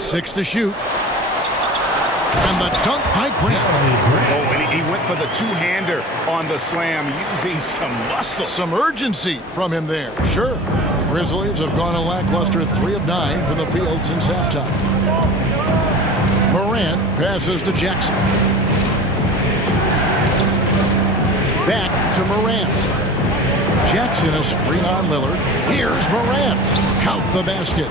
Six to shoot. And the dunk by Grant. Oh, and he went for the two-hander on the slam, using some muscle. Some urgency from him there, sure. The Grizzlies have gone a lackluster 3 of 9 from the field since halftime. Morant passes to Jackson. Back to Morant. Jackson a screen on Lillard. Here's Morant. Count the basket.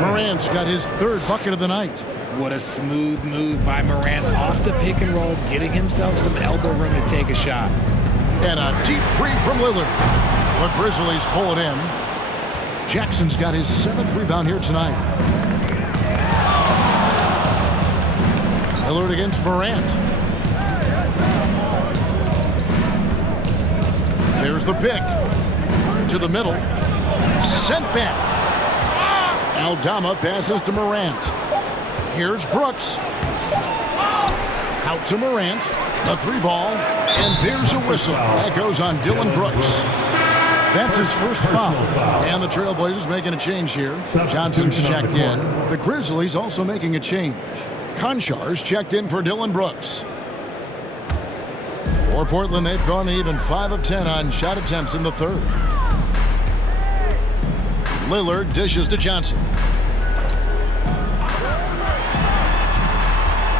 Morant's got his 3rd bucket of the night. What a smooth move by Morant off the pick and roll, getting himself some elbow room to take a shot. And a deep 3 from Lillard. The Grizzlies pull it in. Jackson's got his 7th rebound here tonight. Lillard against Morant. There's the pick. To the middle. Sent back. Aldama passes to Morant. Here's Brooks. Out to Morant. A 3 ball. And there's a whistle. That goes on Dylan Brooks. That's his first foul. And the Trailblazers making a change here. Johnson's checked in. The Grizzlies also making a change. Konchar's checked in for Dylan Brooks. For Portland, they've gone even 5 of 10 on shot attempts in the 3rd. Lillard dishes to Johnson.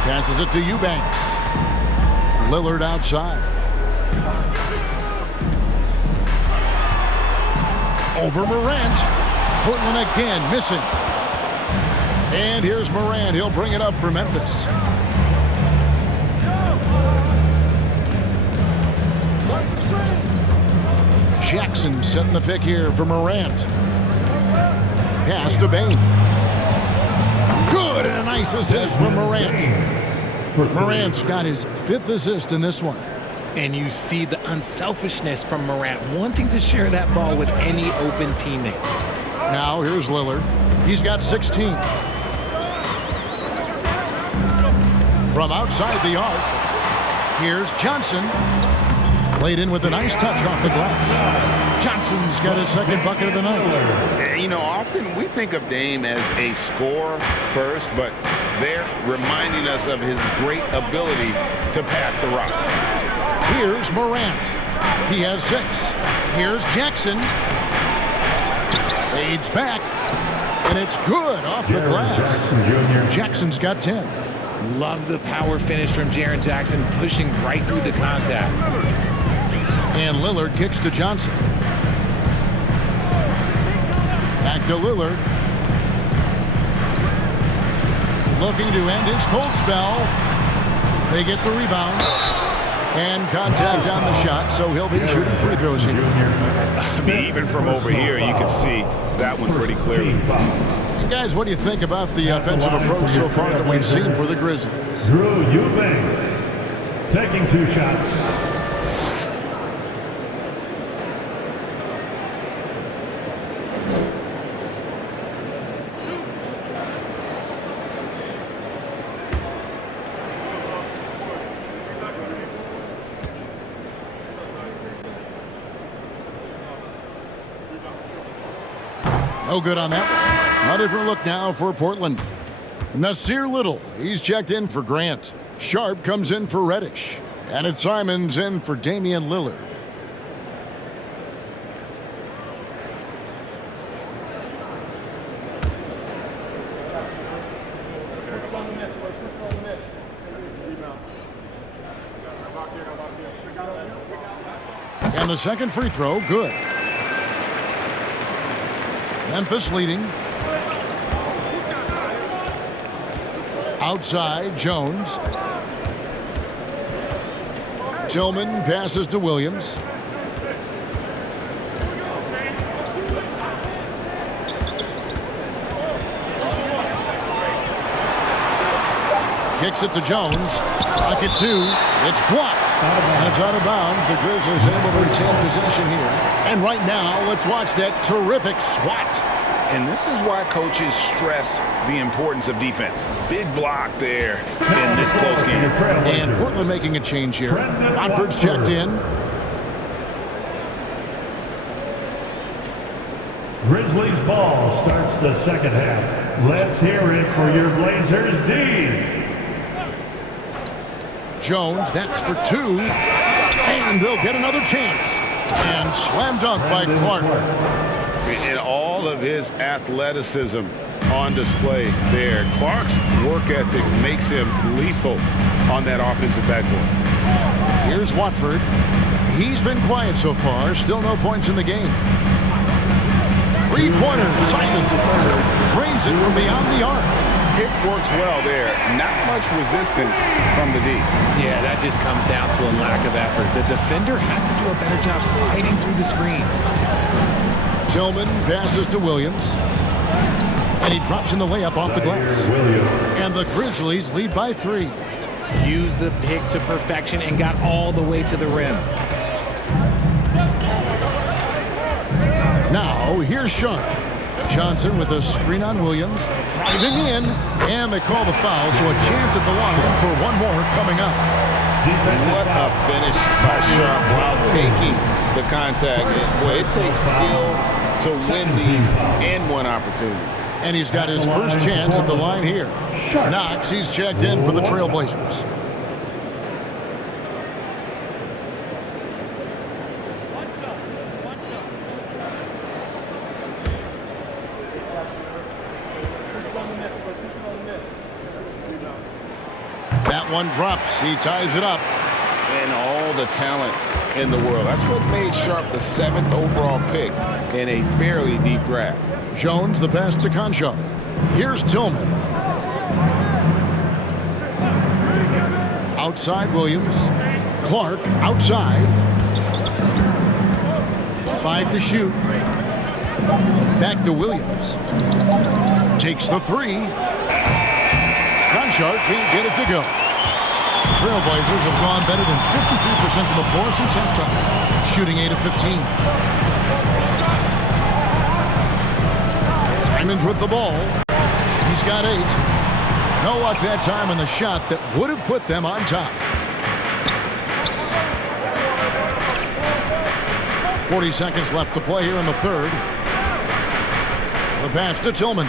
Passes it to Eubanks. Lillard outside. Over Morant. Portland again missing. And here's Morant. He'll bring it up for Memphis. Jackson setting the pick here for Morant. Pass to Bain. Good, and a nice assist from Morant. Morant's got his 5th assist in this one. And you see the unselfishness from Morant, wanting to share that ball with any open teammate. Now here's Lillard. He's got 16. From outside the arc, here's Johnson. Played in with a nice touch off the glass. Johnson's got his 2nd bucket of the night. You know, often we think of Dame as a scorer first, but they're reminding us of his great ability to pass the rock. Here's Morant. He has 6. Here's Jackson. Fades back. And it's good off the glass. Jackson's got 10. Love the power finish from Jaren Jackson, pushing right through the contact. And Lillard kicks to Johnson. Back to Lillard. looking to end his cold spell. They get the rebound. And contact on the shot, so he'll be shooting free throws here. I mean, even from over here, you can see that one pretty clearly. And guys, what do you think about the offensive approach so far that we've seen for the Grizzlies? Drew Eubanks taking 2 shots. No good on that. A different look now for Portland. Nasir Little, he's checked in for Grant. Sharp comes in for Reddish. And it's Simons in for Damian Lillard. And the second free throw, good. Memphis leading. Outside, Jones. Tillman passes to Williams. Kicks it to Jones. Clock at 2. It's blocked. And it's out of bounds. The Grizzlies able to retain possession here. And right now, let's watch that terrific swat. And this is why coaches stress the importance of defense. Big block there in this close game. And Portland making a change here. Watford's checked in. Grizzlies ball starts the second half. Let's hear it for your Blazers D. Jones, that's for 2. And they'll get another chance. And slam dunk by Clark. And all of his athleticism on display there. Clark's work ethic makes him lethal on that offensive backboard. Here's Watford. He's been quiet so far. Still no points in the game. 3-pointer, Simon. Drains it from beyond the arc. Pick works well there. Not much resistance from the D. Yeah, that just comes down to a lack of effort. The defender has to do a better job fighting through the screen. Tillman passes to Williams. And he drops in the layup off the glass. And the Grizzlies lead by 3. Used the pick to perfection and got all the way to the rim. Now, here's Sharp. Johnson with a screen on Williams. Driving in. And they call the foul, so a chance at the line for one more coming up. What a finish by Sharp while taking the contact. Boy, it takes skill to win these and-one opportunities. And he's got his first chance at the line here. Knox, he's checked in for the Trailblazers. That one drops. He ties it up. And all the talent in the world. That's what made Sharp the 7th overall pick in a fairly deep draft. Jones, the pass to Concho. Here's Tillman. Outside Williams. Clark outside. 5 to shoot. Back to Williams. Takes the 3. Concho can't get it to go. Trailblazers have gone better than 53% from the floor since halftime, shooting 8 of 15. Simons with the ball. He's got 8. No luck that time on the shot that would have put them on top. 40 seconds left to play here in the third. The pass to Tillman.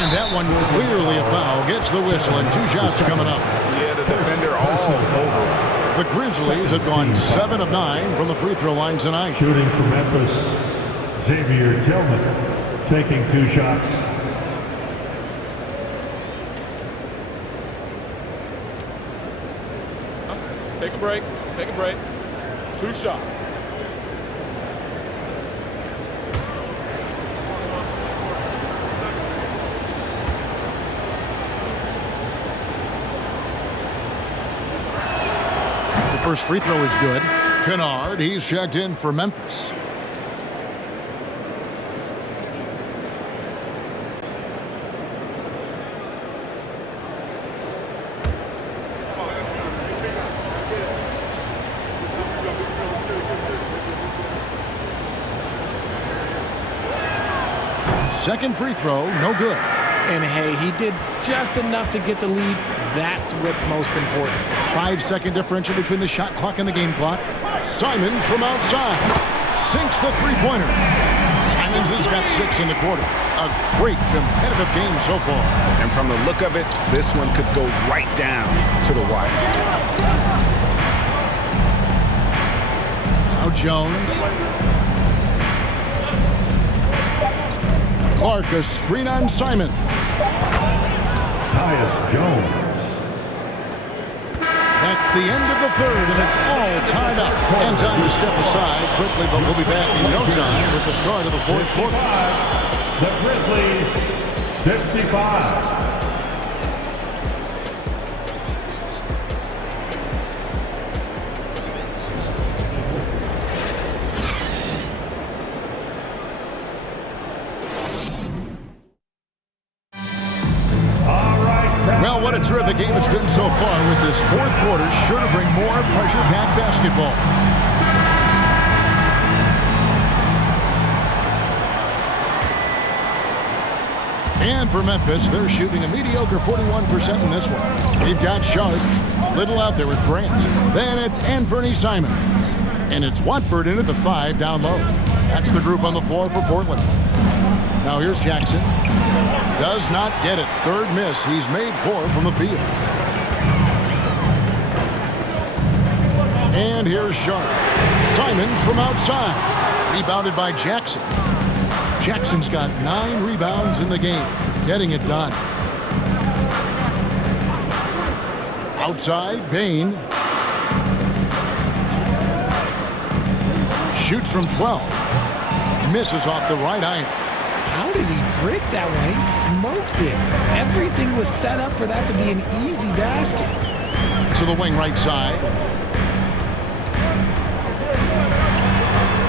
And that one clearly a foul. Gets the whistle and 2 shots coming up. Yeah, the defender all over. The Grizzlies have gone 7 of 9 from the free throw line tonight. Shooting for Memphis, Xavier Tillman taking 2 shots. Take a break. Take a break. 2 shots. First free throw is good. Kennard, he's checked in for Memphis. Second free throw, no good. And hey, he did just enough to get the lead. That's what's most important. 5-second differential between the shot clock and the game clock. Simons from outside sinks the three-pointer. Simons has got 6 in the quarter. A great competitive game so far. And from the look of it, this one could go right down to the wire. Now Jones. Clark, a screen on Simons. Tyus Jones. That's the end of the third, and it's all tied up. And time to step aside quickly, but we'll be back in no time with the start of the fourth quarter. The Grizzlies, 55. Well, what a terrific game it's been so far, with this fourth quarter sure to bring more pressure-packed basketball. And for Memphis, they're shooting a mediocre 41% in this one. They've got Sharp, Little out there with Grant. Then it's Anthony Simons. And it's Watford into the 5 down low. That's the group on the floor for Portland. Now here's Jackson. Does not get it. Third miss. He's made 4 from the field. And here's Sharp. Simons from outside. Rebounded by Jackson. Jackson's got 9 rebounds in the game. Getting it done. Outside, Bain. Shoots from 12. Misses off the right iron. How did he break that one? He smoked it. Everything was set up for that to be an easy basket. To the wing right side.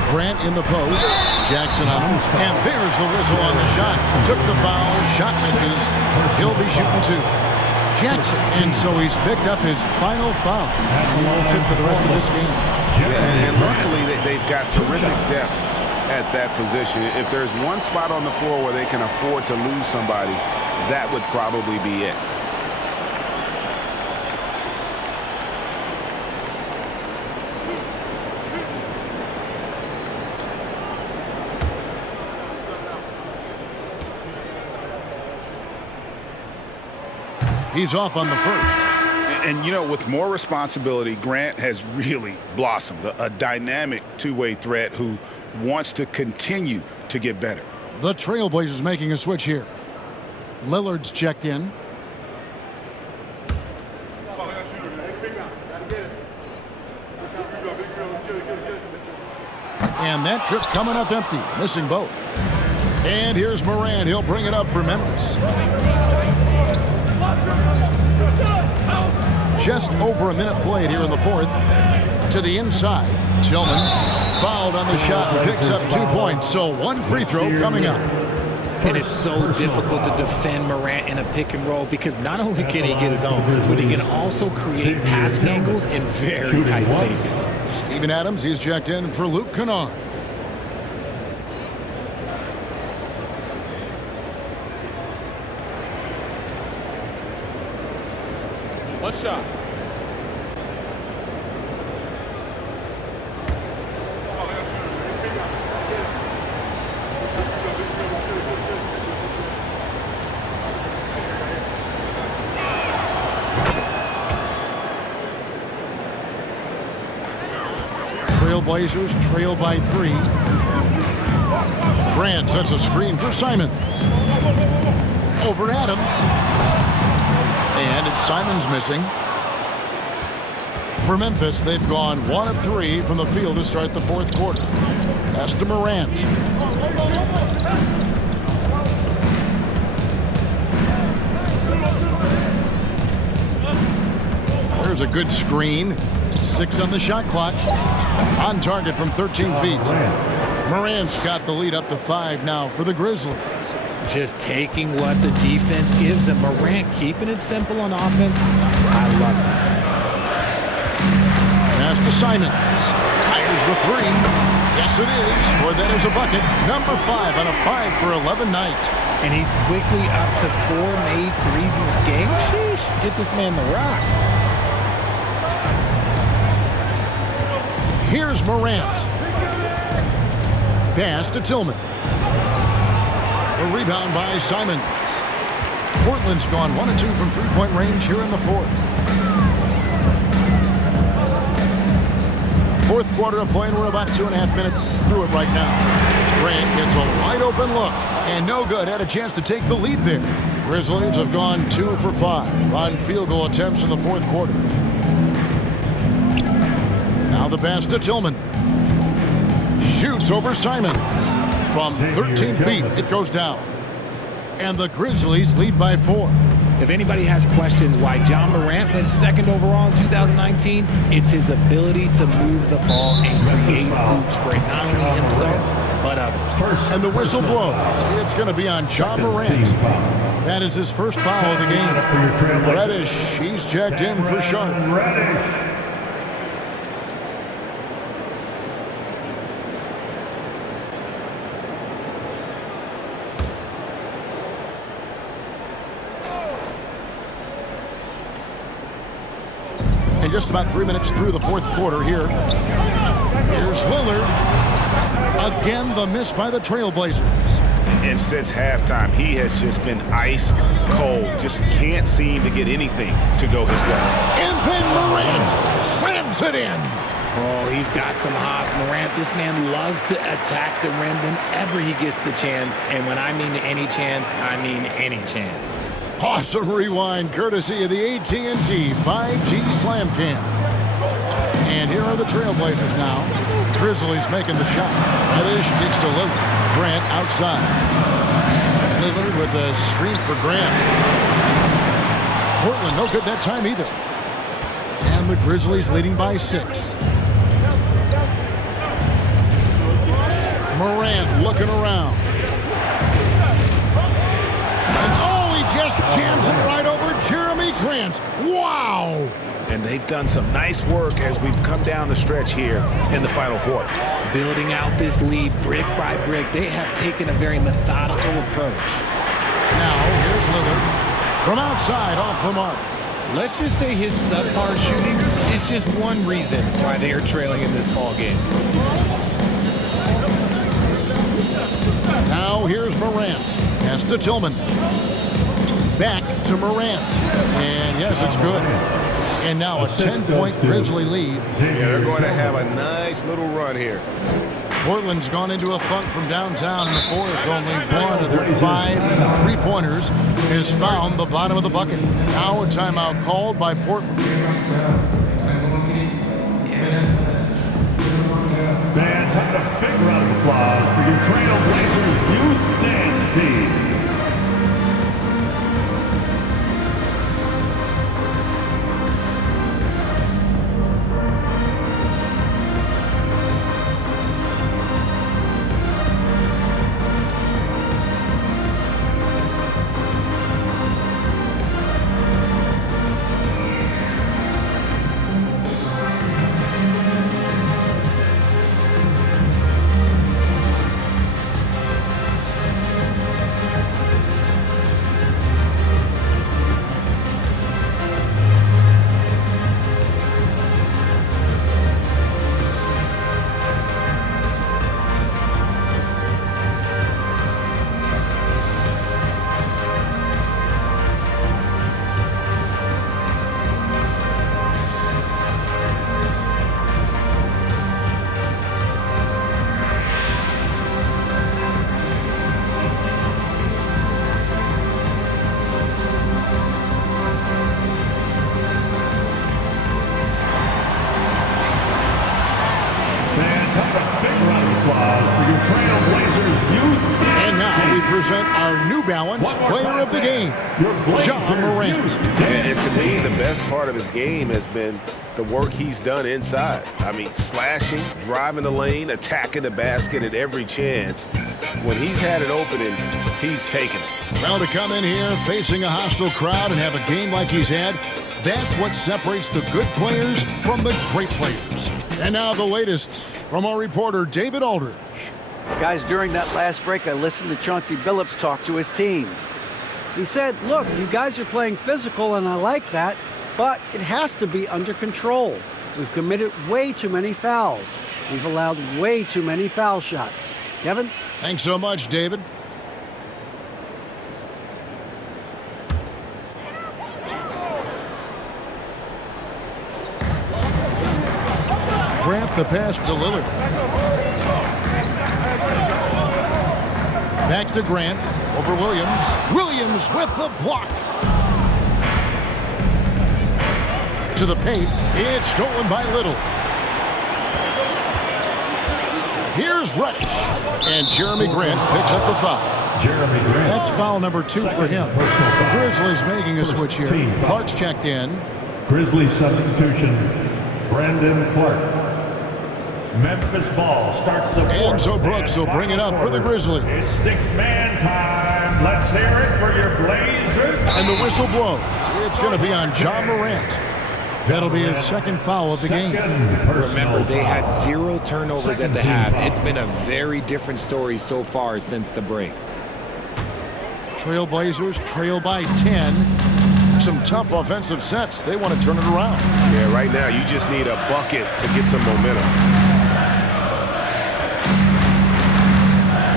Grant in the post. Jackson on him. And there's the whistle on the shot. Took the foul. Shot misses. He'll be shooting 2. Jackson. And so he's picked up his final foul. He will sit for the rest of this game. Yeah, and luckily they've got terrific depth at that position. If there's one spot on the floor where they can afford to lose somebody, that would probably be it. He's off on the first. And, you know, with more responsibility, Grant has really blossomed. A dynamic two-way threat who wants to continue to get better. The Trailblazers making a switch here. Lillard's checked in. And that trip coming up empty, missing both. And here's Moran. He'll bring it up for Memphis. Just over a minute played here in the fourth. To the inside. Tillman fouled on the shot and picks up 2 points. So 1 free throw coming up. And it's so difficult to defend Morant in a pick and roll because not only can he get his own, but he can also create passing angles in very tight spaces. Steven Adams, he's checked in for Luke Kennard. One shot. Trailblazers trail by 3. Grant sets a screen for Simons. Over Adams. And it's Simons missing. For Memphis, they've gone 1 of 3 from the field to start the fourth quarter. Pass to Morant. There's a good screen. 6 on the shot clock. On target from 13 feet. Morant's got the lead up to 5 now for the Grizzlies. Just taking what the defense gives him. Morant keeping it simple on offense. I love it. Pass to Simons. Fires the 3. Yes, it is. Scored that as a bucket. Number 5 on a 5 for 11 night. And he's quickly up to 4 made threes in this game. Sheesh, get this man the rock. Here's Morant. Pass to Tillman. A rebound by Simons. Portland's gone 1 of 2 from three-point range here in the fourth. Fourth quarter of play, and we're about 2.5 minutes through it right now. Grant gets a wide open look, and no good. Had a chance to take the lead there. The Grizzlies have gone 2 for 5 on field goal attempts in the fourth quarter. Now the pass to Tillman. Shoots over Simons. From 13 feet, it goes down. And the Grizzlies lead by 4. If anybody has questions why John Morant went second overall in 2019, it's his ability to move the ball and create hoops for not only himself, but others. And the whistle blows. It's going to be on John Morant. That is his first foul of the game. Reddish, he's checked in for Sharp. And just about 3 minutes through the fourth quarter here. Here's Lillard. Again, the miss by the Trailblazers. And since halftime, he has just been ice cold. Just can't seem to get anything to go his way. And then Morant slams it in. Oh, he's got some hops. Morant, this man loves to attack the rim whenever he gets the chance. And when I mean any chance, I mean any chance. Awesome rewind, courtesy of the AT&T 5G Slam Cam. And here are the Trailblazers now. Grizzlies making the shot. Reddish kicks to Lillard. Grant outside. Lillard with a screen for Grant. Portland no good that time either. And the Grizzlies leading by 6. Morant looking around. Just jams it right over Jeremy Grant. Wow! And they've done some nice work as we've come down the stretch here in the final quarter. Building out this lead brick by brick, they have taken a very methodical approach. Now, here's Lillard. From outside, off the mark. Let's just say his subpar shooting is just one reason why they are trailing in this ball game. Now, here's Morant. Pass to Tillman. Back to Morant. And yes, it's good. And now a 10-point Grizzly lead. Yeah, they're going to have a nice little run here. Portland's gone into a funk from downtown in the fourth. Only one of their 5 three-pointers has found the bottom of the bucket. Now a timeout called by Portland. Fans, have a big round of applause for your Trailblazers Youth Dance Team. present our New Balance Player of the Game, John Morant. And to me, the best part of his game has been the work he's done inside. I mean, slashing, driving the lane, attacking the basket at every chance. When he's had it open, he's taken it. Well, to come in here facing a hostile crowd and have a game like he's had, that's what separates the good players from the great players. And now the latest from our reporter, David Aldridge. Guys, during that last break, I listened to Chauncey Billups talk to his team. He said, look, you guys are playing physical, and I like that, but it has to be under control. We've committed way too many fouls. We've allowed way too many foul shots. Kevin? Thanks so much, David. Grant the pass to Lillard. Back to Grant over Williams. Williams with the block. To the paint. It's stolen by Little. Here's Reddish. And Jeremy Grant picks up the foul. Jeremy Grant. That's foul number 2 for him. The Grizzlies making a switch here. Clark's checked in. Grizzlies substitution, Brandon Clark. Memphis ball starts the fourth. And so Brooks will bring it up for the Grizzlies. It's six-man time. Let's hear it for your Blazers. And the whistle blows. It's going to be on John Morant. That'll be his second foul of the game. Remember, they had 0 turnovers at the half. It's been a very different story so far since the break. Trailblazers trail by 10. Some tough offensive sets. They want to turn it around. Yeah, right now you just need a bucket to get some momentum.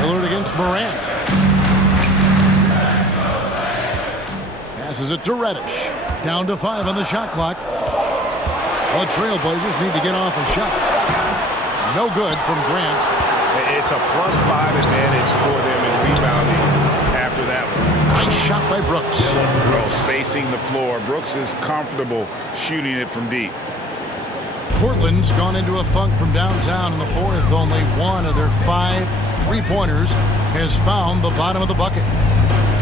Lillard against Morant. Passes it to Reddish. Down to 5 on the shot clock. The Trailblazers need to get off a shot. No good from Grant. It's a +5 advantage for them in rebounding after that one. Nice shot by Brooks. Well, spacing the floor. Brooks is comfortable shooting it from deep. Portland's gone into a funk from downtown in the fourth. Only one of their 5 3-pointers has found the bottom of the bucket.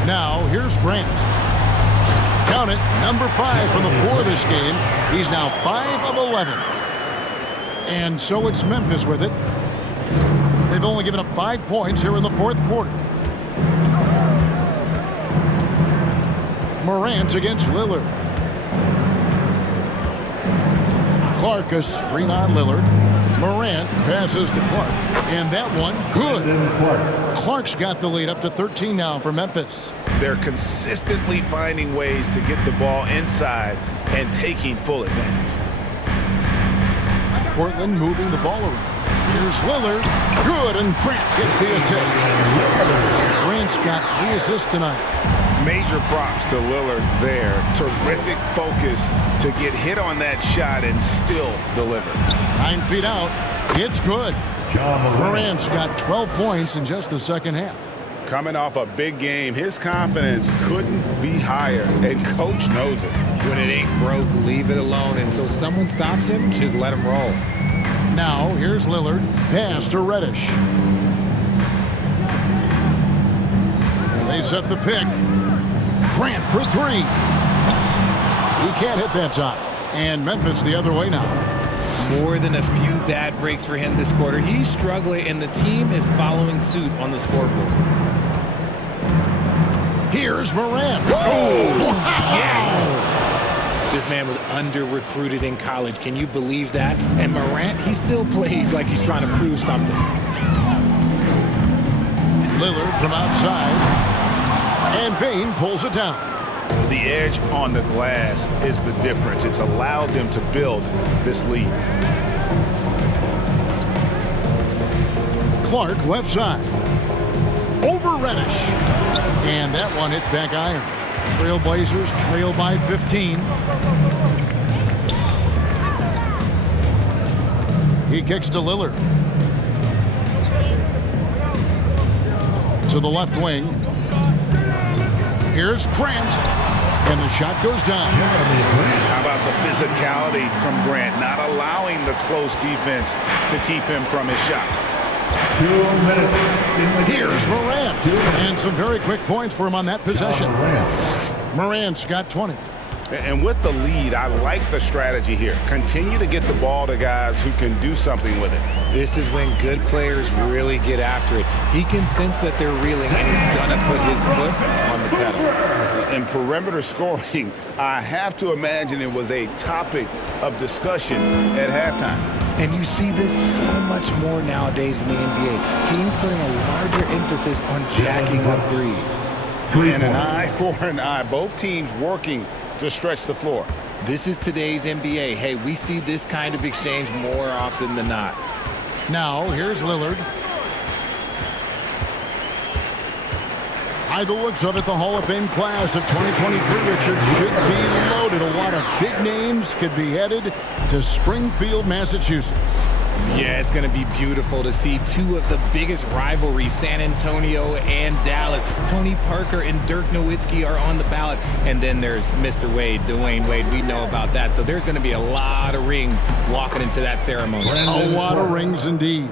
Now, here's Grant. Count it, number 5 from the floor this game. He's now 5 of 11. And so it's Memphis with it. They've only given up 5 points here in the fourth quarter. Morant against Lillard. Clark a screen on Lillard. Morant passes to Clark. And that one, good. Clark's got the lead up to 13 now for Memphis. They're consistently finding ways to get the ball inside and taking full advantage. Portland moving the ball around. Here's Lillard. Good, and Grant gets the assist. Grant's got 3 assists tonight. Major props to Lillard there. Terrific focus to get hit on that shot and still deliver. 9 feet out. It's good. Morant's got 12 points in just the second half. Coming off a big game, his confidence couldn't be higher, and coach knows it. When it ain't broke, leave it alone until someone stops him. Just let him roll. Now, here's Lillard. Pass to Reddish. They set the pick. Grant for 3. He can't hit that time. And Memphis the other way now. More than a few bad breaks for him this quarter. He's struggling, and the team is following suit on the scoreboard. Here's Morant. Oh, yes! This man was under-recruited in college. Can you believe that? And Morant, he still plays like he's trying to prove something. Lillard from outside. And Bain pulls it down. The edge on the glass is the difference. It's allowed them to build this lead. Clark left side. Over Reddish. And that one hits back iron. Trailblazers trail by 15. He kicks to Lillard. To the left wing. Here's Grant. And the shot goes down. How about the physicality from Grant, not allowing the close defense to keep him from his shot. 2 minutes. Here's Morant. And some very quick points for him on that possession. Morant's got 20. And with the lead, I like the strategy here. Continue to get the ball to guys who can do something with it. This is when good players really get after it. He can sense that they're reeling, and he's going to put his foot on the pedal. In perimeter scoring, I have to imagine it was a topic of discussion at halftime. And you see this so much more nowadays in the NBA. Teams putting a larger emphasis on jacking up threes. And an eye for an eye. Both teams working to stretch the floor. This is today's NBA. Hey, we see this kind of exchange more often than not. Now, here's Lillard. By the looks of it, the Hall of Fame class of 2023, Richard, should be loaded. A lot of big names could be headed to Springfield, Massachusetts. Yeah, it's going to be beautiful to see two of the biggest rivalries, San Antonio and Dallas. Tony Parker and Dirk Nowitzki are on the ballot. And then there's Mr. Wade, Dwayne Wade. We know about that. So there's going to be a lot of rings walking into that ceremony. A lot of rings indeed.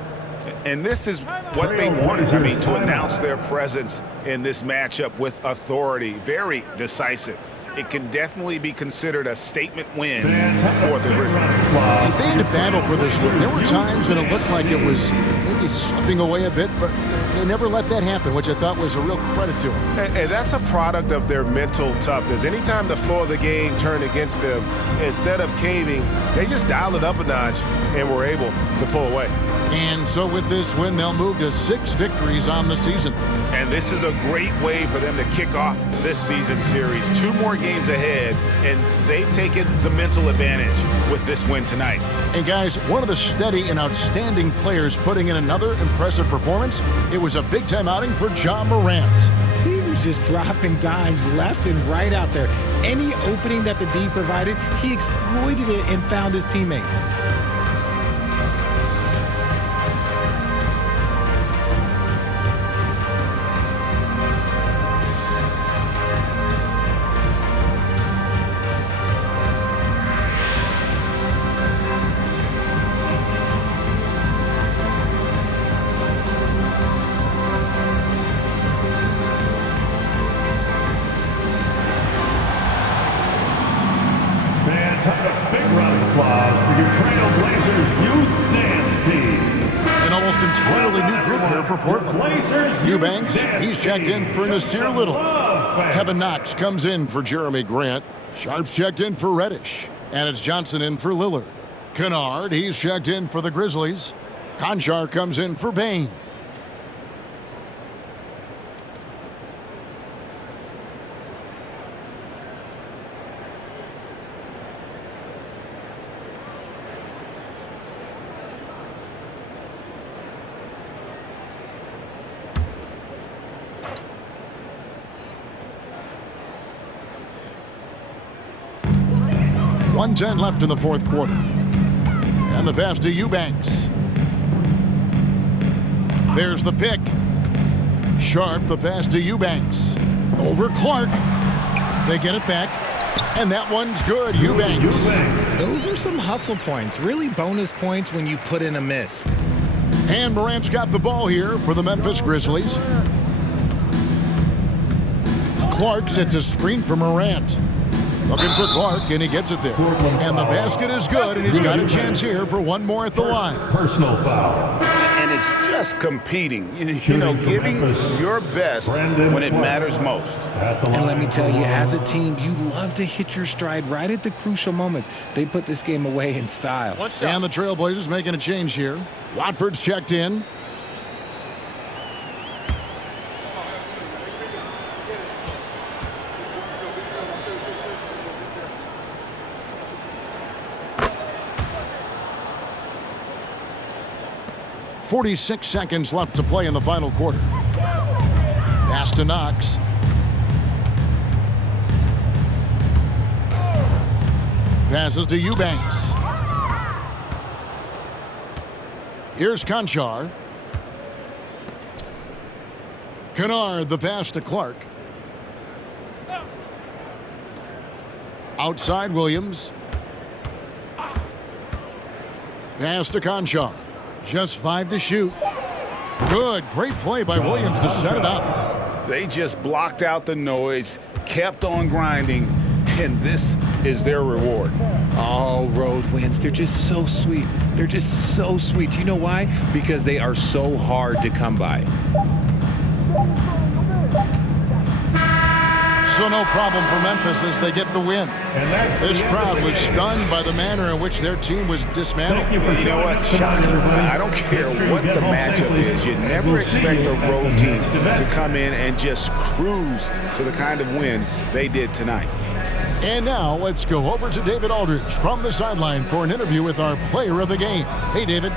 And this is what they wanted, I mean, to announce their presence in this matchup with authority. Very decisive. It can definitely be considered a statement win for the Grizzlies. They had to battle for this win. There were times when it looked like it was maybe slipping away a bit, but they never let that happen, which I thought was a real credit to them. And that's a product of their mental toughness. Anytime the floor of the game turned against them, instead of caving, they just dialed it up a notch and were able to pull away. And so with this win, they'll move to 6 victories on the season. And this is a great way for them to kick off this season series. 2 more games ahead, and they've taken the mental advantage with this win tonight. And guys, one of the steady and outstanding players putting in another impressive performance, it was a big-time outing for Ja Morant. He was just dropping dimes left and right out there. Any opening that the D provided, he exploited it and found his teammates. Big round of applause for your Trailblazers youth dance team. An almost entirely new group here for Portland. Eubanks, he's checked in for Nasir Little. Kevin Knox comes in for Jeremy Grant. Sharp's checked in for Reddish. And it's Johnson in for Lillard. Kennard, he's checked in for the Grizzlies. Conchar comes in for Bain. .110 left in the fourth quarter. And the pass to Eubanks. There's the pick. Sharp, the pass to Eubanks. Over Clark. They get it back. And that one's good. Eubanks. Those are some hustle points. Really bonus points when you put in a miss. And Morant's got the ball here for the Memphis Grizzlies. Clark sets a screen for Morant. Looking for Clark, and he gets it there. And the basket is good, and he's got a chance here for one more at the line. Personal foul. And it's just competing, you know, giving your best when it matters most. And let me tell you, as a team, you love to hit your stride right at the crucial moments. They put this game away in style. And the Trailblazers making a change here. Watford's checked in. .46 seconds left to play in the final quarter. Pass to Knox. Passes to Eubanks. Here's Conchar. Kennard, the pass to Clark. Outside Williams. Pass to Conchar. Just 5 to shoot. Good, great play by Williams to set it up. They just blocked out the noise, kept on grinding, and this is their reward. All road wins. They're just so sweet. They're just so sweet. You know why? Because they are so hard to come by. So no problem for Memphis as they get the win. This crowd was stunned by the manner in which their team was dismantled. You know what? Shocking. I don't care what the matchup is. You never expect a road team to come in and just cruise to the kind of win they did tonight. And now let's go over to David Aldridge from the sideline for an interview with our player of the game. Hey, David.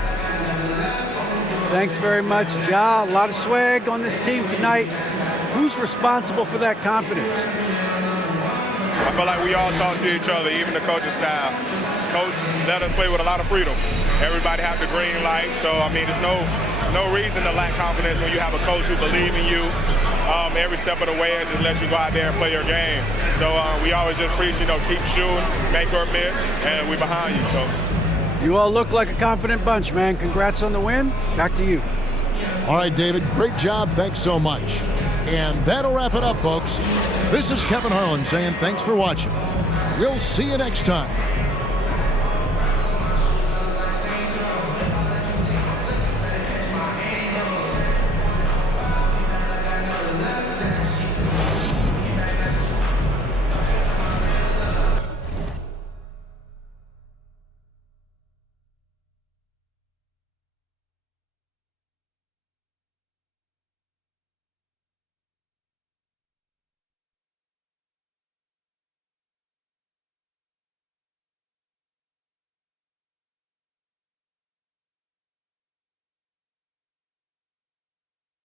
Thanks very much, Ja. A lot of swag on this team tonight. Who's responsible for that confidence? I feel like we all talk to each other, even the coaching staff. Coach let us play with a lot of freedom. Everybody have the green light, so I mean, there's no reason to lack confidence when you have a coach who believes in you every step of the way and just let you go out there and play your game. So we always just preach, keep shooting, make or miss, and we behind you, Coach. You all look like a confident bunch, man. Congrats on the win. Back to you. All right, David, great job. Thanks so much. And that'll wrap it up, folks. This is Kevin Harlan saying thanks for watching. We'll see you next time